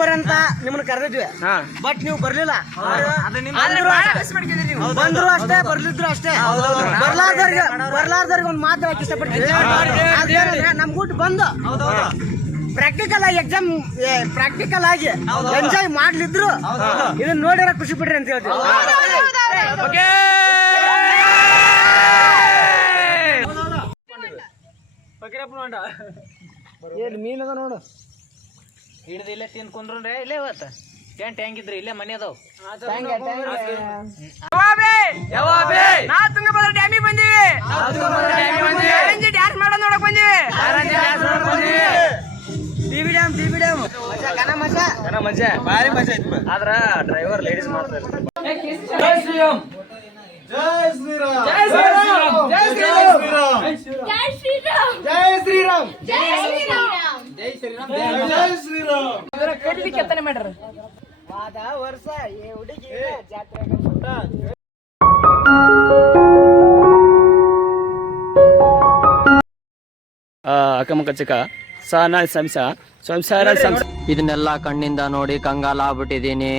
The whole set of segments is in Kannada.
ಬರಂತ ನಿಮ್ಮನ್ನ ಕರೆದಿದ್ವಿ, ಬಟ್ ನೀವು ಬರ್ಲಿಲ್ಲ. ಬಂದ್ರು ಅಷ್ಟೇ, ಬರ್ಲಿದ್ರು ಅಷ್ಟೇ. ಬರ್ಲಾರ್ದವ್ರಿಗೆ ಒಂದು ಮಾತು ಹೇಳಕ್ ಇಷ್ಟಪಡ್ತೀವಿ. ನಮ್ಗೂಟ್ ಬಂದು ಪ್ರಾಕ್ಟಿಕಲ್ ಆಗಿ ಎಕ್ಸಾಮ್ ಪ್ರಾಕ್ಟಿಕಲ್ ಆಗಿ ಎಂಜಾಯ್ ಮಾಡ್ಲಿದ್ರು ಇದನ್ನ ನೋಡಿರ ಖುಷಿ ಪಡ್ರಿ ಅಂತ ಹೇಳ್ತೀವಿ. ಏನ್ ಮೀನ್ ಅದ ನೋಡು, ಹಿಡಿದು ಇಲ್ಲೇ ತಿಂದು ಕುಂದ್ರೇ ಇಲ್ಲೇ ಇವತ್ತು ಟೆಂಟ್ ಹೆಂಗಿದ್ರಿ ಇಲ್ಲೇ ಮನೆ ಅದಾವ. ತುಂಗಭದ್ರಾ ಡ್ಯಾಮಿಗೆ ಬಂದೀವಿ, ಡ್ಯಾನ್ಸ್ ಮಾಡೋದ್ ನೋಡಕ್ ಬಂದೀವಿ. ಟಿವಿ ಡ್ಯಾಮ್ ಮಜಾ ಭಾರಿ ಮಜಾ ಇತ್ತು. ಆದ್ರ ಡ್ರೈವರ್ ಲೇಡೀಸ್ ಮಾಡ್ತಾರೆ. ಜೈ ಶ್ರೀರಾಮ್, ಜೈ ಶ್ರೀರಾಮ್, ಜೈ ಶ್ರೀರಾಮ್, ಜೈ ಶ್ರೀರಾಮ್, ಜೈ ಶ್ರೀರಾಮ್, ಜೈ ಶ್ರೀರಾಮ್, ಜೈ ಶ್ರೀರಾಮ್, ಜೈ ಶ್ರೀರಾಮ್, ಜೈ ಶ್ರೀರಾಮ್. ಇದರ ಕಟ್ಟಿ ಕೆತ್ತನೆ ಮಾಡ್ರ ವಾದ ವರ್ಷ ಏ ಹುಡುಗಿ ಜಾತ್ರೆ ಅಕ್ಕಮಕ್ಕ ಚಿಕ್ಕ ಸಾನ ಸಂಸಾರ ಇದನ್ನೆಲ್ಲ ಕಣ್ಣಿಂದ ನೋಡಿ ಕಂಗಾಲ ಆಗ್ಬಿಟ್ಟಿದೀನಿ.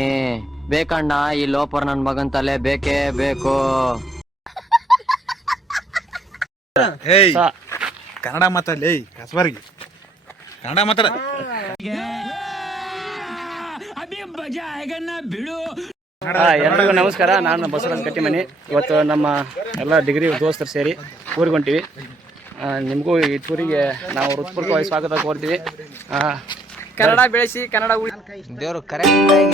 ಬೇಕಣ್ಣ ಈ ಲೋಪರ್ ನನ್ ಮಗನ್ ತಲೆ ಬೇಕೇ ಬೇಕು. ಕನ್ನಡ ಮಾತಾಡ್ಲಿ, ಕಸಬಾರ್ಗಿ ಕನ್ನಡ ಮಾತಾಡ. ಎಲ್ರಿಗೂ ನಮಸ್ಕಾರ. ನಾನು ಬಸವರಾಜ್ ಕಟ್ಟಿಮನಿ. ಇವತ್ತು ನಮ್ಮ ಎಲ್ಲ ಡಿಗ್ರಿ ದೋಸ್ತರು ಸೇರಿ ಊರಿಗೆ ಹೊಂಟಿವಿ. ನಿಮಗೂ ಈ ಟೂರಿಗೆ ನಾವು ಹೃತ್ಪೂರ್ವಕವಾಗಿ ಸ್ವಾಗತ ಕೋರ್ತೀವಿ. ಕನ್ನಡ ಬೆಳೆಸಿ ಕನ್ನಡ ದೇವ್ರು ಕರೆಕ್ಟ್ ಆಗಿ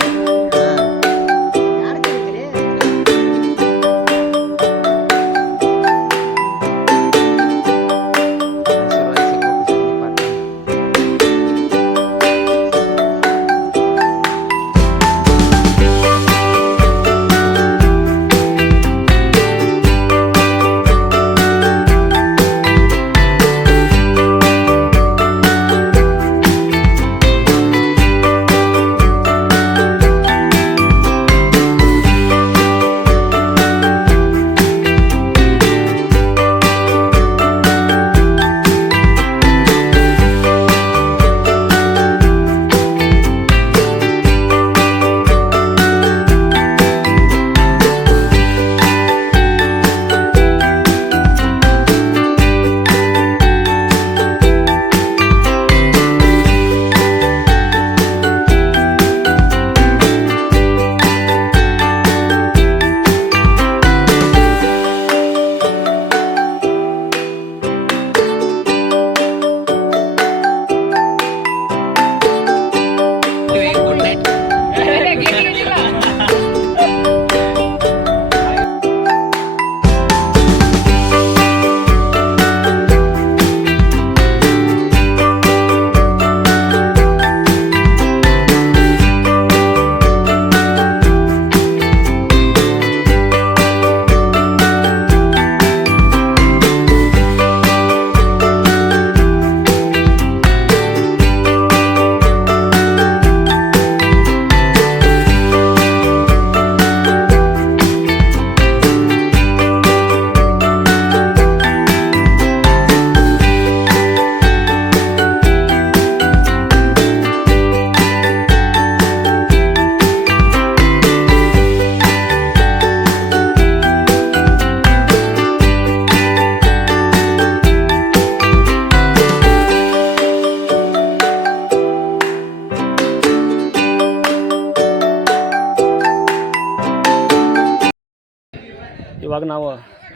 ಇವಾಗ ನಾವು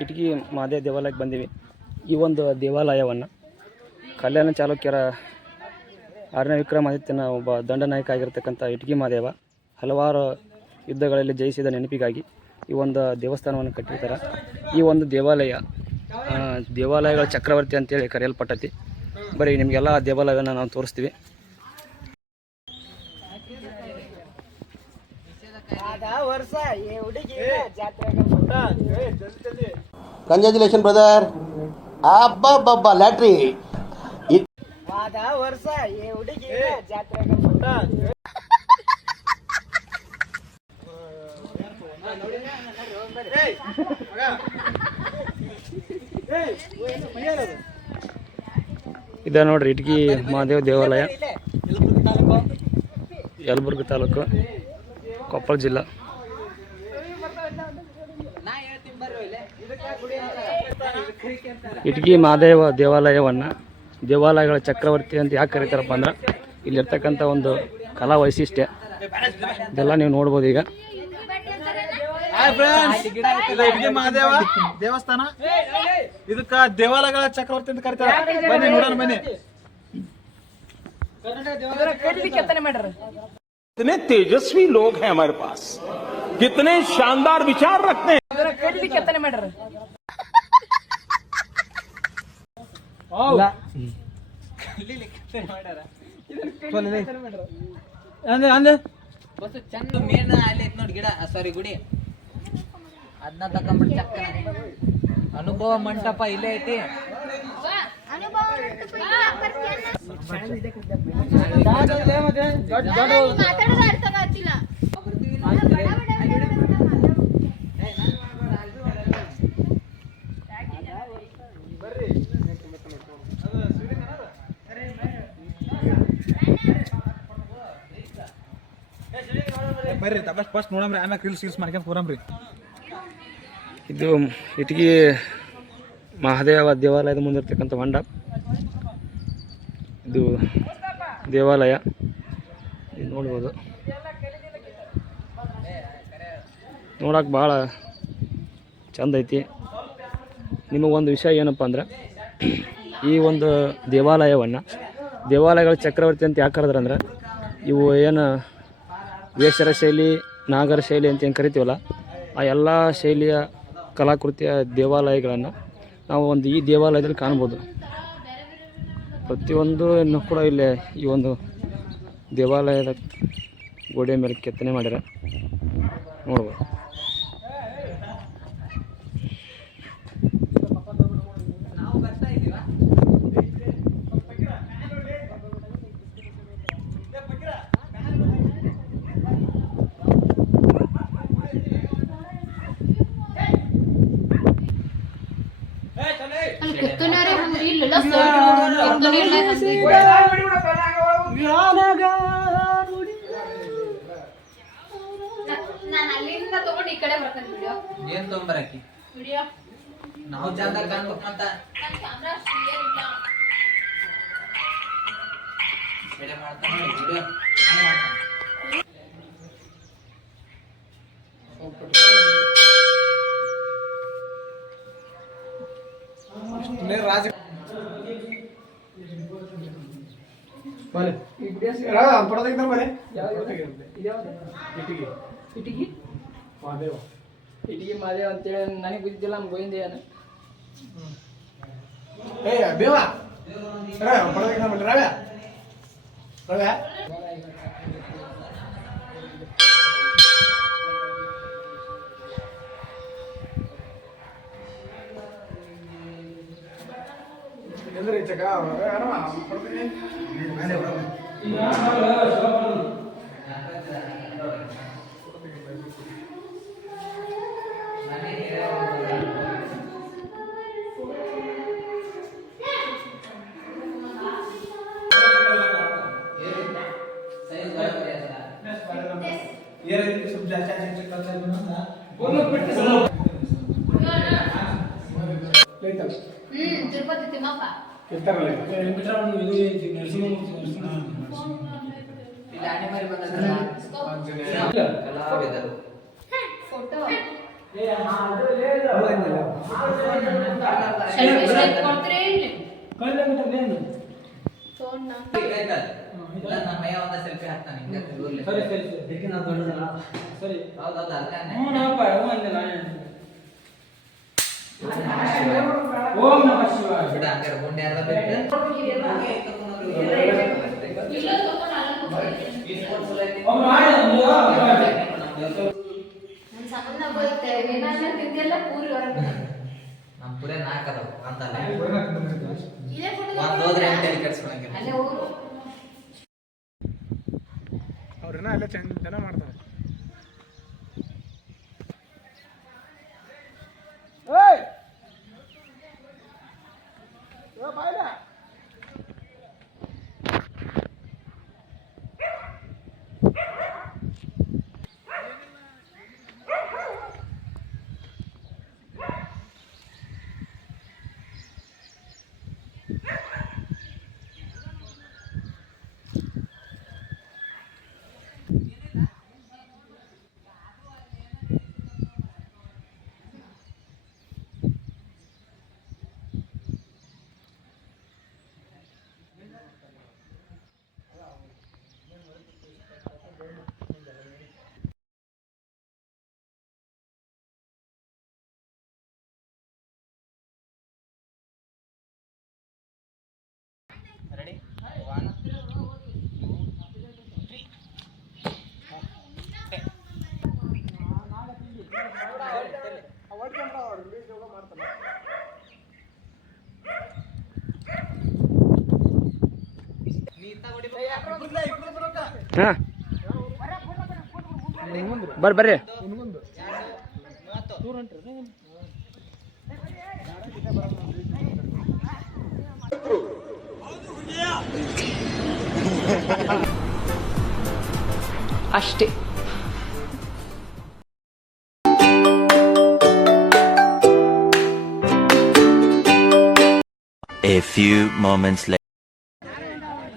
ಇಟಗಿ ಮಹಾದೇವ ದೇವಾಲಯಕ್ಕೆ ಬಂದೀವಿ. ಈ ಒಂದು ದೇವಾಲಯವನ್ನು ಕಲ್ಯಾಣ ಚಾಲುಕ್ಯರ 6ನೇ ವಿಕ್ರಮಾದಿತ್ಯನ ಒಬ್ಬ ದಂಡನಾಯಕ ಆಗಿರ್ತಕ್ಕಂಥ ಇಟಗಿ ಮಹಾದೇವ ಹಲವಾರು ಯುದ್ಧಗಳಲ್ಲಿ ಜಯಿಸಿದ ನೆನಪಿಗಾಗಿ ಈ ಒಂದು ದೇವಸ್ಥಾನವನ್ನು ಕಟ್ಟಿರ್ತಾರೆ. ಈ ಒಂದು ದೇವಾಲಯಗಳ ಚಕ್ರವರ್ತಿ ಅಂತೇಳಿ ಕರೆಯಲ್ಪಟ್ಟತಿ. ಬರೀ ನಿಮಗೆಲ್ಲ ದೇವಾಲಯವನ್ನು ನಾವು ತೋರಿಸ್ತೀವಿ. Congratulation brother. ಅಬ್ಬಬ್ಬಬ್ಬ ಲ್ಯಾಟ್ರಿ ವರ್ಷ ಹುಡುಗಿ ಜಾತ್ರೆ ಇದ ನೋಡ್ರಿ ಇಟಗಿ ಮಹಾದೇವ ದೇವಾಲಯ. ಯಲಬುರ್ಗ ತಾಲೂಕು, ಕೊಪ್ಪಳ ಜಿಲ್ಲಾ. ಇಟಗಿ ಮಹಾದೇವ ದೇವಾಲಯವನ್ನು ದೇವಾಲಯಗಳ ಚಕ್ರವರ್ತಿ ಅಂತ ಯಾಕೆ ಕರೀತಾರಪ್ಪ ಅಂದ್ರೆ ಇಲ್ಲಿರ್ತಕ್ಕಂಥ ಒಂದು ಕಲಾ ವೈಶಿಷ್ಟ್ಯ ಇದೆಲ್ಲ ನೀವು ನೋಡ್ಬೋದು. ಈಗ ಇಟಗಿ ಮಹಾದೇವ ದೇವಸ್ಥಾನ, ಇದಕ್ಕ ದೇವಾಲಯಗಳ ಚಕ್ರವರ್ತಿ ಅಂತ ಕರೀತಾರೆ. ಬನ್ನಿ ನೋಡೋಣ, ಬನ್ನಿ. कितने तेजस्वी लोग हैं हमारे पास, कितने शानदार विचार रखते हैं. ಚಂದ ಮೇನ್ ಅಲ್ಲಿ ಐತ್ ನೋಡಿ ಗಿಡ, ಸಾರಿ ಗುಡಿ, ಅದನ್ನ ತಕೊಂಡ್ಬಿಟ್ಟು ಚಕ್ಕ ಅನುಭವ ಮಂಟಪ ಇಲ್ಲೇ ಐತಿ. ಬರ್ರಿ ತಪಸ್ ಫಸ್ಟ್ ನೋಡಮ್ರಿ, ಆಮ್ಯಾಗ ರೀಲ್ಸ್ ಮಾಡ್ಕೊಂಡ್ ಕೂರಮ್ರಿ. ಇದು ಇಟಗಿ ಮಹಾದೇವ ದೇವಾಲಯದ ಮುಂದಿರ್ತಕ್ಕಂಥ ಹೊಂಡ. ಇದು ದೇವಾಲಯ ಇದು ನೋಡ್ಬೋದು. ನೋಡಕ್ಕೆ ಭಾಳ ಚಂದ ಐತಿ. ನಿಮಗೊಂದು ವಿಷಯ ಏನಪ್ಪ ಅಂದ್ರೆ, ಈ ಒಂದು ದೇವಾಲಯಗಳ ಚಕ್ರವರ್ತಿ ಅಂತ ಯಾಕೆ ಕರೆದ್ರೆ ಅಂದ್ರೆ, ಇವು ಏನು ವೇಷರ ಶೈಲಿ, ನಾಗರ ಶೈಲಿ ಅಂತ ಏನು ಕರಿತೀವಲ್ಲ, ಆ ಎಲ್ಲ ಶೈಲಿಯ ಕಲಾಕೃತಿಯ ದೇವಾಲಯಗಳನ್ನು ನಾವು ಈ ದೇವಾಲಯದಲ್ಲಿ ಕಾಣ್ಬೋದು. ಪ್ರತಿಯೊಂದು ಕೂಡ ಇಲ್ಲೇ ಈ ಒಂದು ದೇವಾಲಯದ ಗೋಡೆ ಮೇಲೆ ಕೆತ್ತನೆ ಮಾಡ್ಯಾರ, ನೋಡ್ಬೋದು. ಏನ್ ತೊಂಬರಕಿ ನಾವು ಚಂದ ಕಾಣ್ಬೇಕಂತ ರಾಜ ಇಟಗಿ ಮಾದೇವ ಅಂತೇಳಿ ನನಗೆ ಗೊತ್ತಿಲ್ಲ, ನಮ್ಮ ಗೋವಿಂದ ಏನು ತಿರುಪತಿ ತಿಮ್ಮಪ್ಪ ಫೋಟೋ ಸೆಲ್ಫಿ ಹಾಕ್ತಾನೆ. ಓಂ ನಮಃ ಶಿವಾಯ. ಬಿಡ ಹಂಗಾರೆ ಗುಂಡೆ ಯಾರ್ದ ಬೇಕು ನಮ್ ಪುರೇ ನಾಲ್ಕದವು ಅಂತಲ್ಲ, ಒಂದ್ ಹೋದ್ರೆ ತಲೆ ಕೆಡ್ಸ್ಕೊಳಂಗಿಲ್ಲ. ಅವ್ರನ್ನ ಎಲ್ಲ ಚಂದನ ಮಾಡ್ತಾರೆ. ಬಾಯ್ಲ ಹಾಂ ಬರ್ರಿ ಅಷ್ಟೇ. A few moments later.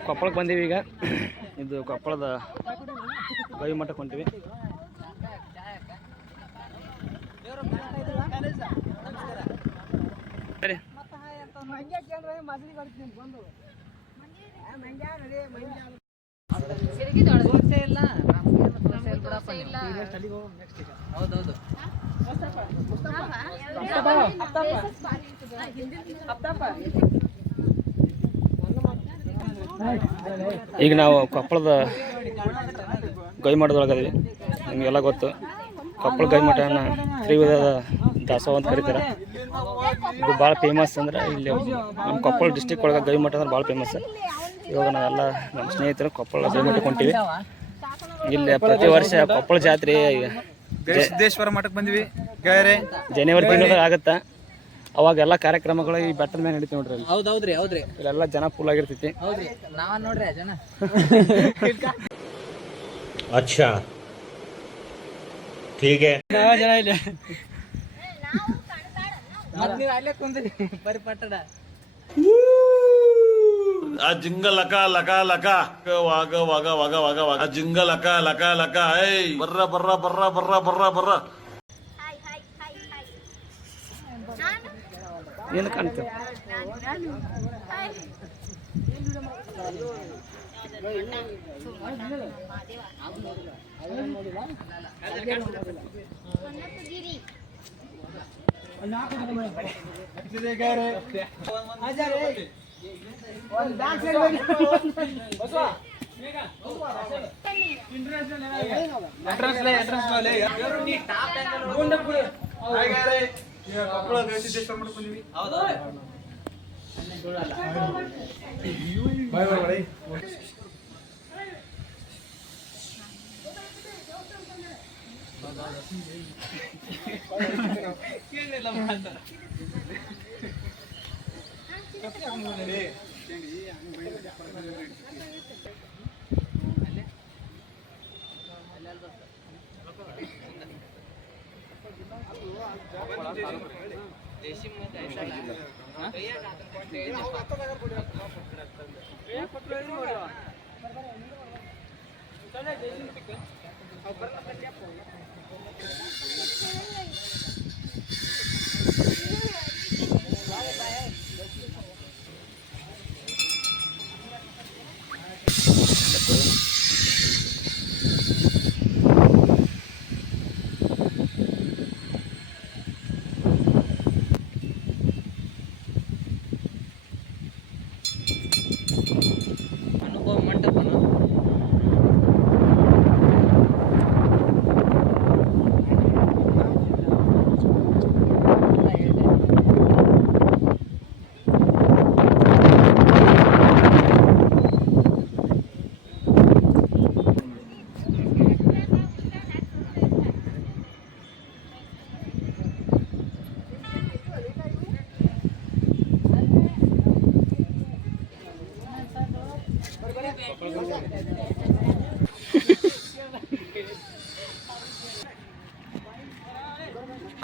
ಕೊಪ್ಪಳಕ್ಕೆ ಬಂದೀವಿ ಈಗ. ಇದು ಕೊಪ್ಪಳದ ಗವಿ ಮಠಕ್ಕೆ ಹೊಂಟೀವಿ. ಈಗ ನಾವು ಕೊಪ್ಪಳದ ಗವಿ ಮಠದೊಳಗದೀವಿ. ನಿಮಗೆಲ್ಲ ಗೊತ್ತು, ಕೊಪ್ಪಳ ಗವಿ ಮಠನ ತ್ರಿವಿಧದ ದಾಸೋಹ ಅಂತ ಕರೀತಾರೆ. ಇದು ಭಾಳ ಫೇಮಸ್ ಅಂದ್ರೆ ಇಲ್ಲಿ ನಮ್ಮ ಕೊಪ್ಪಳ ಡಿಸ್ಟಿಕ್ ಒಳಗೆ ಗವಿ ಮಠ ಅಂದ್ರೆ ಭಾಳ ಫೇಮಸ್. ಇವಾಗ ನಾವೆಲ್ಲ ನಮ್ಮ ಸ್ನೇಹಿತರು ಕೊಪ್ಪಳ ಗವಿ ಮಠಕ್ಕೆ ಹೊಂಟೀವಿ. ಇಲ್ಲಿ ಪ್ರತಿ ವರ್ಷ ಕೊಪ್ಪಳ ಜಾತ್ರೆ ಸಿದ್ದೇಶ್ವರ ಮಠಕ್ಕೆ ಬಂದಿವಿ. ಜನವರಿ ತಿಂಗಳದಾಗ ಆಗುತ್ತಾ. ಅವಾಗೆಲ್ಲ ಕಾರ್ಯಕ್ರಮಗಳು ಈ ಬೆಟ್ಟದ ಮೇಲೆ ನಡೀತೀವಿ ನೋಡ್ರಿ. ಹೌದೌದ್ರಿ ಹೌದ್ರಿ, ಇಲ್ಲೆಲ್ಲ ಜನ ಫುಲ್ ಆಗಿರ್ತೈತಿ. ಹೌದ್ರಿ, ನಾವ ನೋಡ್ರಿ ಜನ. अच्छा ठीक है. ಜನ ಇಲ್ಲ ಮತ್ ನೀವ್ ಅಲ್ಲೇ ಕುಂದ್ರಿ ಬರೀ ಪಟ್ಟಡ. आ जिंगल लका लका लका वाग वागा वागा वागा वागा जिंगल लका लका लका ए बर्रा बर्रा बर्रा बर्रा बर्रा बर्रा. ಏನು ಕಾಣ್ತೇವೆ ಸಿದ್ದೇಶ್ವರ ಮಠಕ್ಕೆ ಬಂದಿವಿ. ಅನುಭವ ಮಂಟಪನ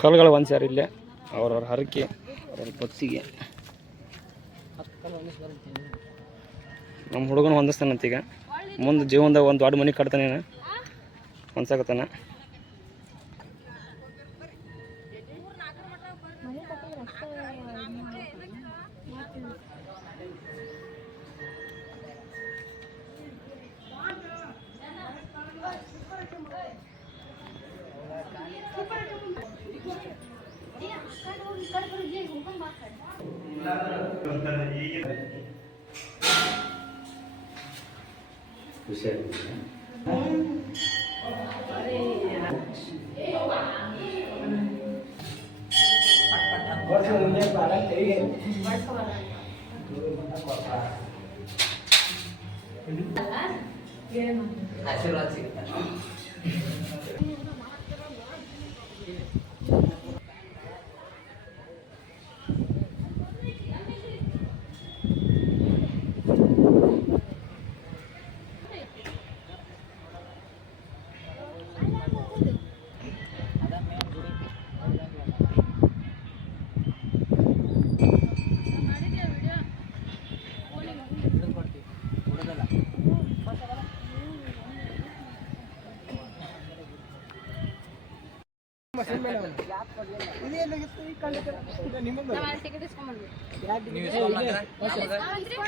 ಕಲ್ಗಳು ಒಂದು ಸಾರಿ ಇಲ್ಲೇ ಅವ್ರವ್ರ ಹರಕೆ ಅವ್ರ ಭಕ್ತಿಗೆ ನಮ್ಮ ಹುಡುಗನ ಹೊಂದಿಸ್ತಾನಂತೀಗ. ಮುಂದೆ ಜೀವನದಾಗ ಒಂದು ದೊಡ್ಡ ಮನೆ ಕಟ್ತಾನೆ ಅನ್ಸಕತ್ತಾನ. ಆಶೀರ್ವಾದ ಸಿಗುತ್ತೆ.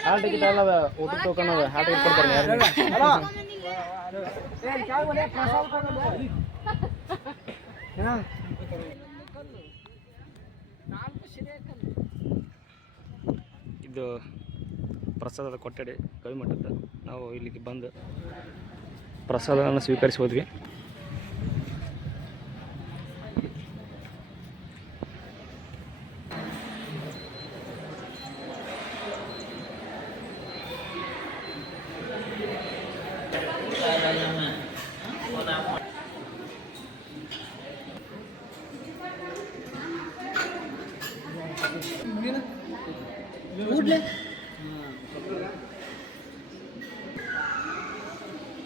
ಹಾಲ್ ಟಿಕೆಟ್ ಅಲ್ಲ, ಊಟ ಟೋಕನ್ ಅದ, ಹಾಲ್ ಟಿಕೆಟ್ ಕೊಡ್ತಾರೆ ಯಾರು? ಇದು ಪ್ರಸಾದದ ಕೊಠಡಿ ಗವಿಮಠದ. ನಾವು ಇಲ್ಲಿಗೆ ಬಂದು ಪ್ರಸಾದವನ್ನು ಸ್ವೀಕರಿಸಿ ಹೋದ್ವಿ.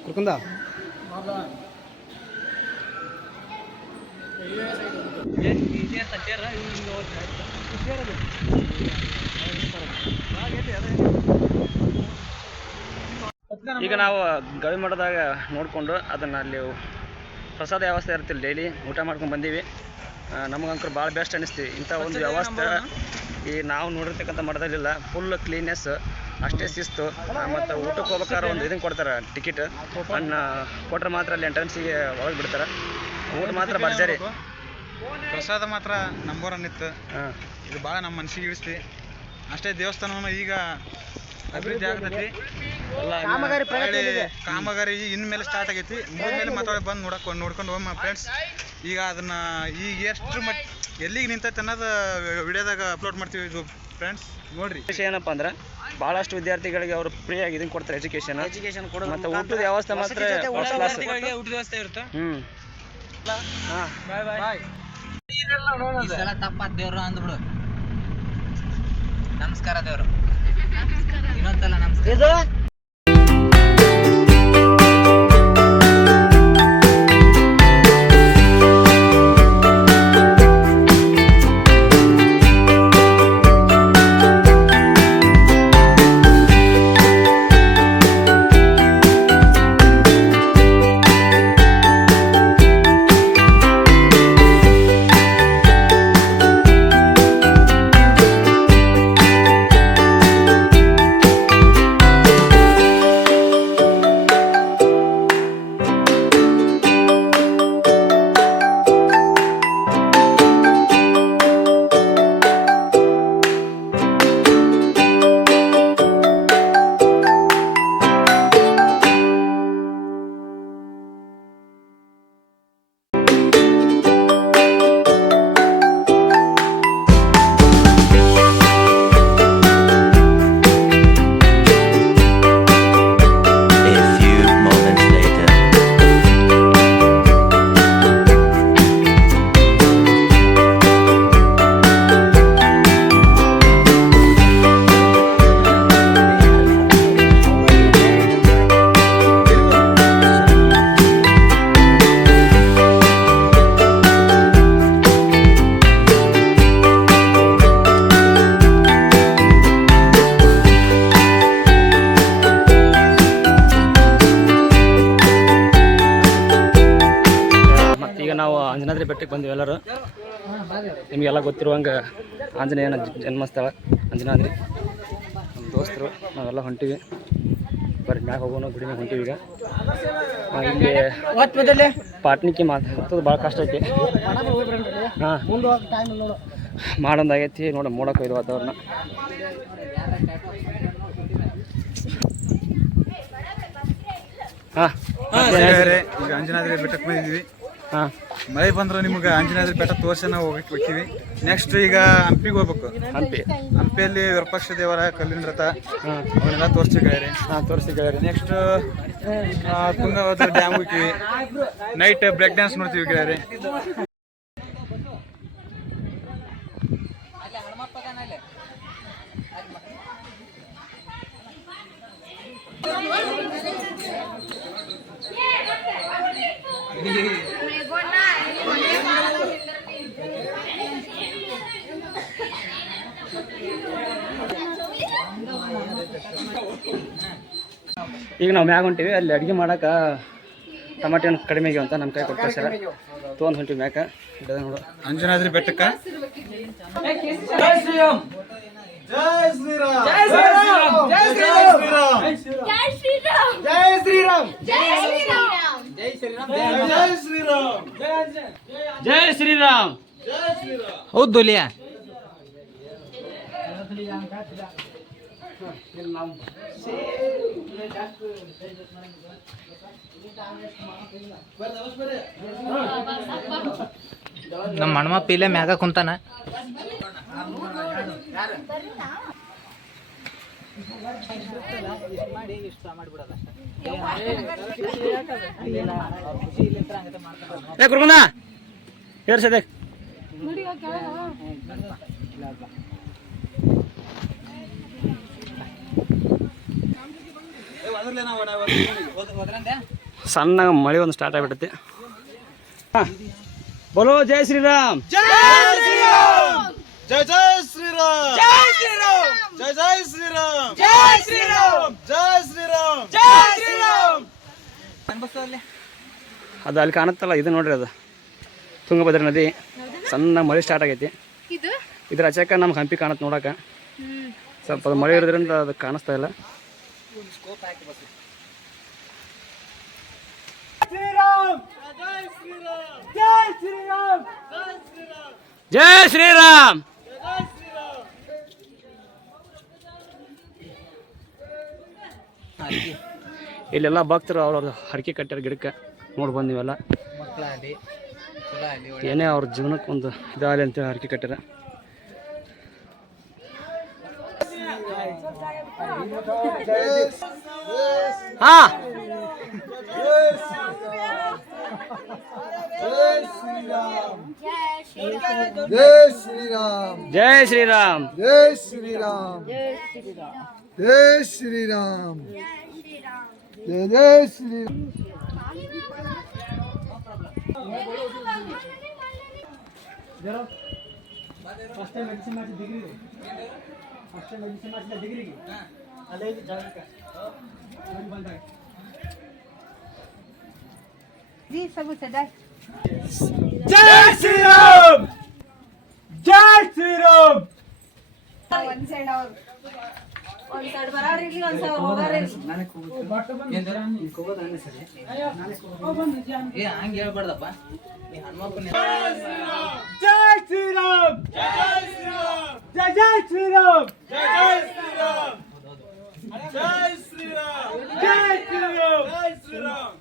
ಕುರ್ಕುಂದ ಈಗ ನಾವು ಗವಿಮಠದಾಗ ನೋಡಿಕೊಂಡು ಅದನ್ನು ಅಲ್ಲಿ ಪ್ರಸಾದ ವ್ಯವಸ್ಥೆ ಇರ್ತಿಲ್ಲ, ಡೈಲಿ ಊಟ ಮಾಡ್ಕೊಂಡು ಬಂದೀವಿ. ನಮಗಂಕರು ಭಾಳ ಬೆಸ್ಟ್ ಅನ್ನಿಸ್ತೀವಿ. ಇಂಥ ಒಂದು ವ್ಯವಸ್ಥೆ ಈ ನಾವು ನೋಡಿರ್ತಕ್ಕಂಥ ಮಠದಲ್ಲಿಲ್ಲ. ಫುಲ್ ಕ್ಲೀನ್ನೆಸ್, ಅಷ್ಟೇ ಶಿಸ್ತು. ಮತ್ತು ಊಟಕ್ಕೆ ಹೋಗ್ಬೇಕಾದ್ರೆ ಒಂದು ಇದನ್ನು ಕೊಡ್ತಾರೆ, ಟಿಕೆಟ್ ಅನ್ನ ಕೊಟ್ಟರೆ ಮಾತ್ರ ಅಲ್ಲಿ ಎಂಟ್ರೆನ್ಸಿಗೆ ಒಳಗೆ ಬಿಡ್ತಾರೆ. ಊಟ ಮಾತ್ರ ಭರ್ಜರಿ, ಪ್ರಸಾದ ಮಾತ್ರ ನಂಬರ್ ಒನ್ ಇತ್ತು. ಇದು ಭಾಳ ನಮ್ಮ ಮನಸ್ಸಿಗೆ ಇಳಿಸ್ತಿ. ಅಷ್ಟೇ ದೇವಸ್ಥಾನವನ್ನು ಈಗ ಅಭಿವೃದ್ಧಿ ಆಗತೈತಿ. ಕಾಮಗಾರಿ ಇನ್ಮೇಲೆ ಸ್ಟಾರ್ಟ್ ಆಗೈತಿ. ಮುಗಿದ್ಮೇಲೆ ಮಾತಾಡಿ ಬಂದು ನೋಡ್ಕೊಂಡು ಹೋಗಿ ಫ್ರೆಂಡ್ಸ್. ಈಗ ಅದನ್ನ ಈಗ ಎಷ್ಟು ಎಲ್ಲಿಗೆ ನಿಂತೈತೆ ಅನ್ನೋದು ವಿಡಿಯೋದಾಗ ಅಪ್ಲೋಡ್ ಮಾಡ್ತೀವಿ ಇದು ಫ್ರೆಂಡ್ಸ್, ನೋಡ್ರಿ. ವಿಷಯ ಏನಪ್ಪ ಅಂದ್ರೆ ಭಾಳಷ್ಟು ವಿದ್ಯಾರ್ಥಿಗಳಿಗೆ ಅವರು ಫ್ರೀಯಾಗಿ ಇದನ್ನು ಕೊಡ್ತಾರೆ, ಎಜುಕೇಶನ್ ಕೊಡೋದು. ಮತ್ತು ಊಟದ ವ್ಯವಸ್ಥೆ ಮಾತ್ರ ಊಟದ ವ್ಯವಸ್ಥೆ ಇರುತ್ತೆ. ಈ ಸಲ ತಪ್ಪಾತ್ ದೇವ್ರು ಅಂದ್ಬಿಡು. ನಮಸ್ಕಾರ ದೇವ್ರು, ಇನ್ನೊಂದ್ಸಲ ನಮಸ್ಕಾರ. ನಾವು ಅಂಜನಾದ್ರಿ ಬೆಟ್ಟಕ್ಕೆ ಬಂದ್ವಿ ಎಲ್ಲರೂ. ನಿಮಗೆಲ್ಲ ಗೊತ್ತಿರುವಂಗೆ ಆಂಜನೇಯನ ಜನ್ಮಸ್ಥಳ ಅಂಜನಾದ್ರಿ. ನಮ್ಮ ದೋಸ್ತರು ನಾವೆಲ್ಲ ಹೊಂಟಿವಿ. ಬರ್ರಿ ಮ್ಯಾಗ ಹೋಗೋಣ, ಗುಡಿ ಮ್ಯಾಗ ಹೊಂಟಿವಿ. ಈಗ ಇಲ್ಲಿ ಪಾಟ್ನಿಕ್ಕೆ ಹತ್ತೋದು ಭಾಳ ಕಷ್ಟ ಐತಿ. ಮಾಡೊಂದಾಗೈತಿ ನೋಡ, ಮೋಡಕ್ಕೆ ಇದು ವಾತಾವರಣ. ಹಾಂ ಈಗ ಅಂಜನಾದ್ರಿ ಬೆಟ್ಟಕ್ಕೆ ಬಂದಿದ್ವಿ. ಹಾಂ ಮಳೆ ಬಂದ್ರೆ ನಿಮ್ಗೆ ಅಂಜನಾದ್ರಿ ಬೆಟ್ಟ ತೋರ್ಸಿ ನಾವು ಹೋಗ್ತೀವಿ. ನೆಕ್ಸ್ಟ್ ಈಗ ಹಂಪಿಗೆ ಹೋಗ್ಬೇಕು. ಹಂಪಿಯಲ್ಲಿ ವಿರೂಪಾಕ್ಷ ದೇವರ ಕಲ್ಲಿನ ರಥ ಅವನ್ನೆಲ್ಲ ತೋರಿಸ್ತಿದ್ದಾರೆ. ಹಾಂ ತೋರಿಸ್ತಿದ್ದಾರೆ. ನೆಕ್ಸ್ಟ್ ತುಂಗಭದ್ರಾ ಡ್ಯಾಮ್ ಹೋಗ್ತೀವಿ. ನೈಟ್ ಬ್ರೇಕ್ ಡ್ಯಾನ್ಸ್ ನೋಡ್ತೀವಿ ಗೆಳೆಯರೆ. ಈಗ ನಾವು ಮ್ಯಾಗ ಹೊಂಟೀವಿ. ಅಲ್ಲಿ ಅಡುಗೆ ಮಾಡಕ್ಕೆ ಟಮಾಟೆ ಹಣ್ಣು ಕಡಿಮೆ ಆಗ್ಯಾವ ಅಂತ ನಮ್ಮ ಕೈ ಕೊಟ್ಟು ಸರ್ ತೊಗೊಂಡು ಹೊಂಟಿವಿ ಮ್ಯಾಕ. ನೋಡು ಅಂಜನಾದ್ರಿ ಬೆಟ್ಟಕ್ಕ ಜೈ ಶ್ರೀರಾಮ್. ಹೌದು ದುಲಿಯಾ ನಮ್ಮ ಹನುಮಪ್ಪ ಇಲ್ಲೇ ಮ್ಯಾಗ ಕುಂತಾನ. ಏ ಕುರ್ಗುನ ಏರ್ಸದೆ ಸಣ್ಣ ಮಳೆ ಒಂದು ಸ್ಟಾರ್ಟ್ ಆಗಿಬಿಟ್ಟೈತಿ. ಬೋಲೋ ಜೈ ಶ್ರೀರಾಮ್. ಜೈ ಶ್ರೀರಾಮ್. ಜೈ ಜೈ ಶ್ರೀರಾಮ್. ಜೈ ಶ್ರೀರಾಮ್. ಜೈ ಜೈ ಶ್ರೀರಾಮ್. ಜೈ ಶ್ರೀರಾಮ್. ಜೈ ಶ್ರೀರಾಮ್. ಜೈ ಶ್ರೀರಾಮ್. ಅದು ಅಲ್ಲಿ ಕಾಣುತ್ತಲ್ಲ, ಇದು ನೋಡ್ರಿ, ಅದು ತುಂಗಭದ್ರಾ ನದಿ. ಸಣ್ಣ ಮಳೆ ಸ್ಟಾರ್ಟ್ ಆಗೈತಿ. ಇದ್ರ ಆಚೆಕ ನಮ್ಗೆ ಹಂಪಿ ಕಾಣುತ್ತೆ ನೋಡಕ್ಕೆ. ಸ್ವಲ್ಪ ಅದು ಮಳೆ ಇರೋದ್ರಿಂದ ಅದು ಕಾಣಿಸ್ತಾ ಇಲ್ಲ. ಜೈ ಶ್ರೀರಾಮ್. ಇಲ್ಲೆಲ್ಲ ಭಕ್ತರು ಅವ್ರವ್ರ ಹರಕೆ ಕಟ್ಟಾರ ಗಿಡಕ್ಕೆ ನೋಡಿ ಬಂದಿವೆಲ್ಲ. ಏನೇ ಅವ್ರ ಜೀವನಕ್ಕೆ ಒಂದು ಇದಾಗಲಿ ಅಂತೇಳಿ ಹರಕೆ ಕಟ್ಟಾರ. ಹಾ ಜೈ ಶ್ರೀರಾಮ್. ಜೈ ಶ್ರೀರಾಮ್. ಜೈ ಶ್ರೀರಾಮ್. ಜೈ ಶ್ರೀರಾಮ್. ಜೈ ಜೈ ಶ್ರೀರಾಮ್. ಜೈ ಶ್ರೀರಾಮ್. ಜೈ ಶ್ರೀರಾಮ್. ಹಂಗೆ ಹೇಳ್ಬಾರ್ದಪ್ಪ. ಜೈ ಶ್ರೀರಾಮ್. ಜೈ ಜೈ ಶ್ರೀರಾಮ್. ಜೈ ಶ್ರೀರಾಮ್. ಜೈ ಶ್ರೀರಾಮ್. ಜೈ ಶ್ರೀರಾಮ್. ಜೈ ಶ್ರೀರಾಮ್.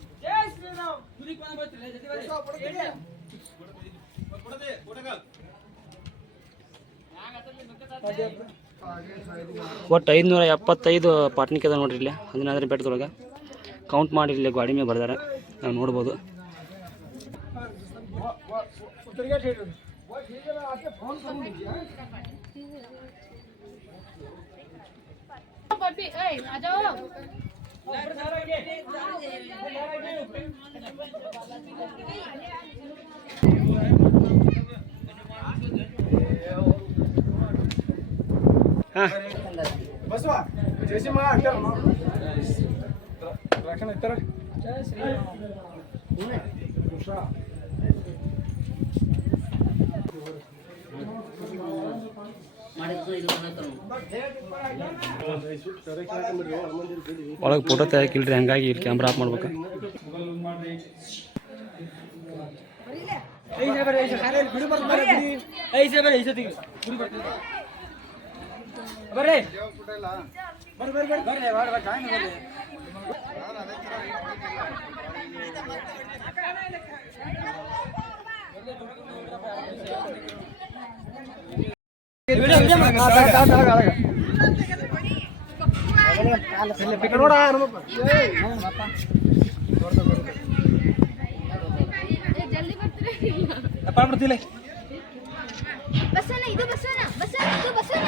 ಒಟ್ಟು 575 ಪಾಟ್ನಿಕೆ ಅದ ನೋಡ್ರಿ ಇಲ್ಲಿ ಅಂಜನಾದ್ರಿ ಬೆಟ್ಟದೊಳಗೆ. ಕೌಂಟ್ ಮಾಡಿ ಇಲ್ಲಿ ಗಾಡಿ ಮೇಲೆ ಬರ್ದಾರ, ನಾವು ನೋಡ್ಬೋದು. ಬಸವ ಜೇಸಿ ಮಗ ಅಡ್ಡ ರಕ್ಷಣ ಇತ್ತರ. ಜೈ ಶ್ರೀರಾಮ್. ಒಳಗೆ ಫೋಟೋ ತೆಗಿಲ್ರಿ, ಹಂಗಾಗಿ ಇಲ್ಲಿ ಕ್ಯಾಮ್ರಾ ಆಫ್ ಮಾಡ್ಬೇಕು. ಬರ್ರಿ ಜಲ್ದಿ ಬರ್ತೀರಿ ಬಸ್ಸನ ಇದು ಬಸ್ಸನ ಬಸ್ಸನ ಇದು ಬಸ್ಸನ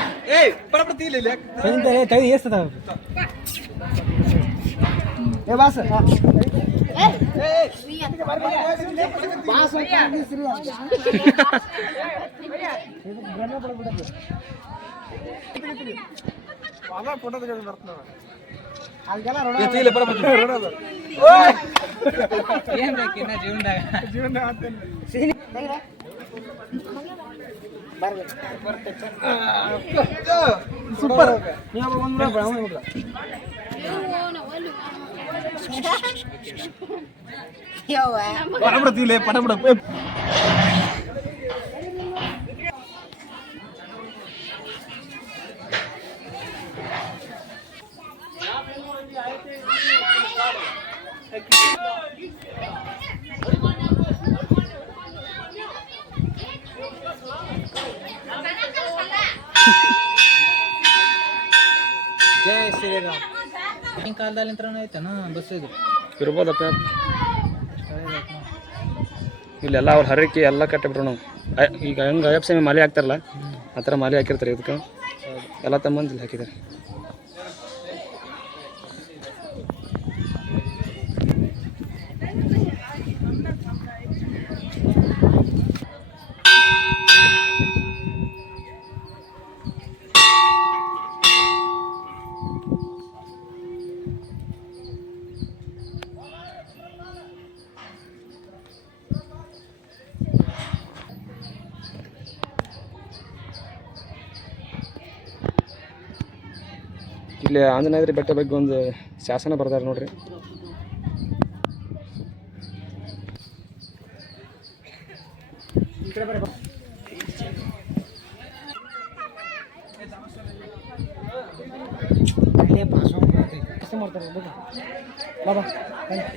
ಸೂಪರ್ ಜೈ ಶ್ರೀರಾಮ್. ಈಗಿನ ಕಾಲದಲ್ಲಿ ಐತನ ಬಸ್ ಇದು ಇರ್ಬೋದಪ್ಪ. ಇಲ್ಲೆಲ್ಲ ಅವ್ರ ಹರಕೆ ಎಲ್ಲ ಕಟ್ಟಿಬಿಟ್ರು ನಾವು. ಈಗ ಹೆಂಗೆ ಅಯ್ಯಪ್ಪ ಸ್ವಾಮಿ ಮಾಲೆ ಹಾಕ್ತಾರಲ್ಲ ಆ ಥರ ಮಾಲೆ ಹಾಕಿರ್ತಾರೆ. ಇದಕ್ಕೆ ಎಲ್ಲ ತಮ್ಮಂದು ಇಲ್ಲಿ ಹಾಕಿದ್ದಾರೆ. ಇಲ್ಲಿ ಆಂಜನೇಯದ್ರಿ ಬೆಟ್ಟ ಬಗ್ಗೆ ಒಂದು ಶಾಸನ ಬರ್ದಾರೆ ನೋಡ್ರಿ.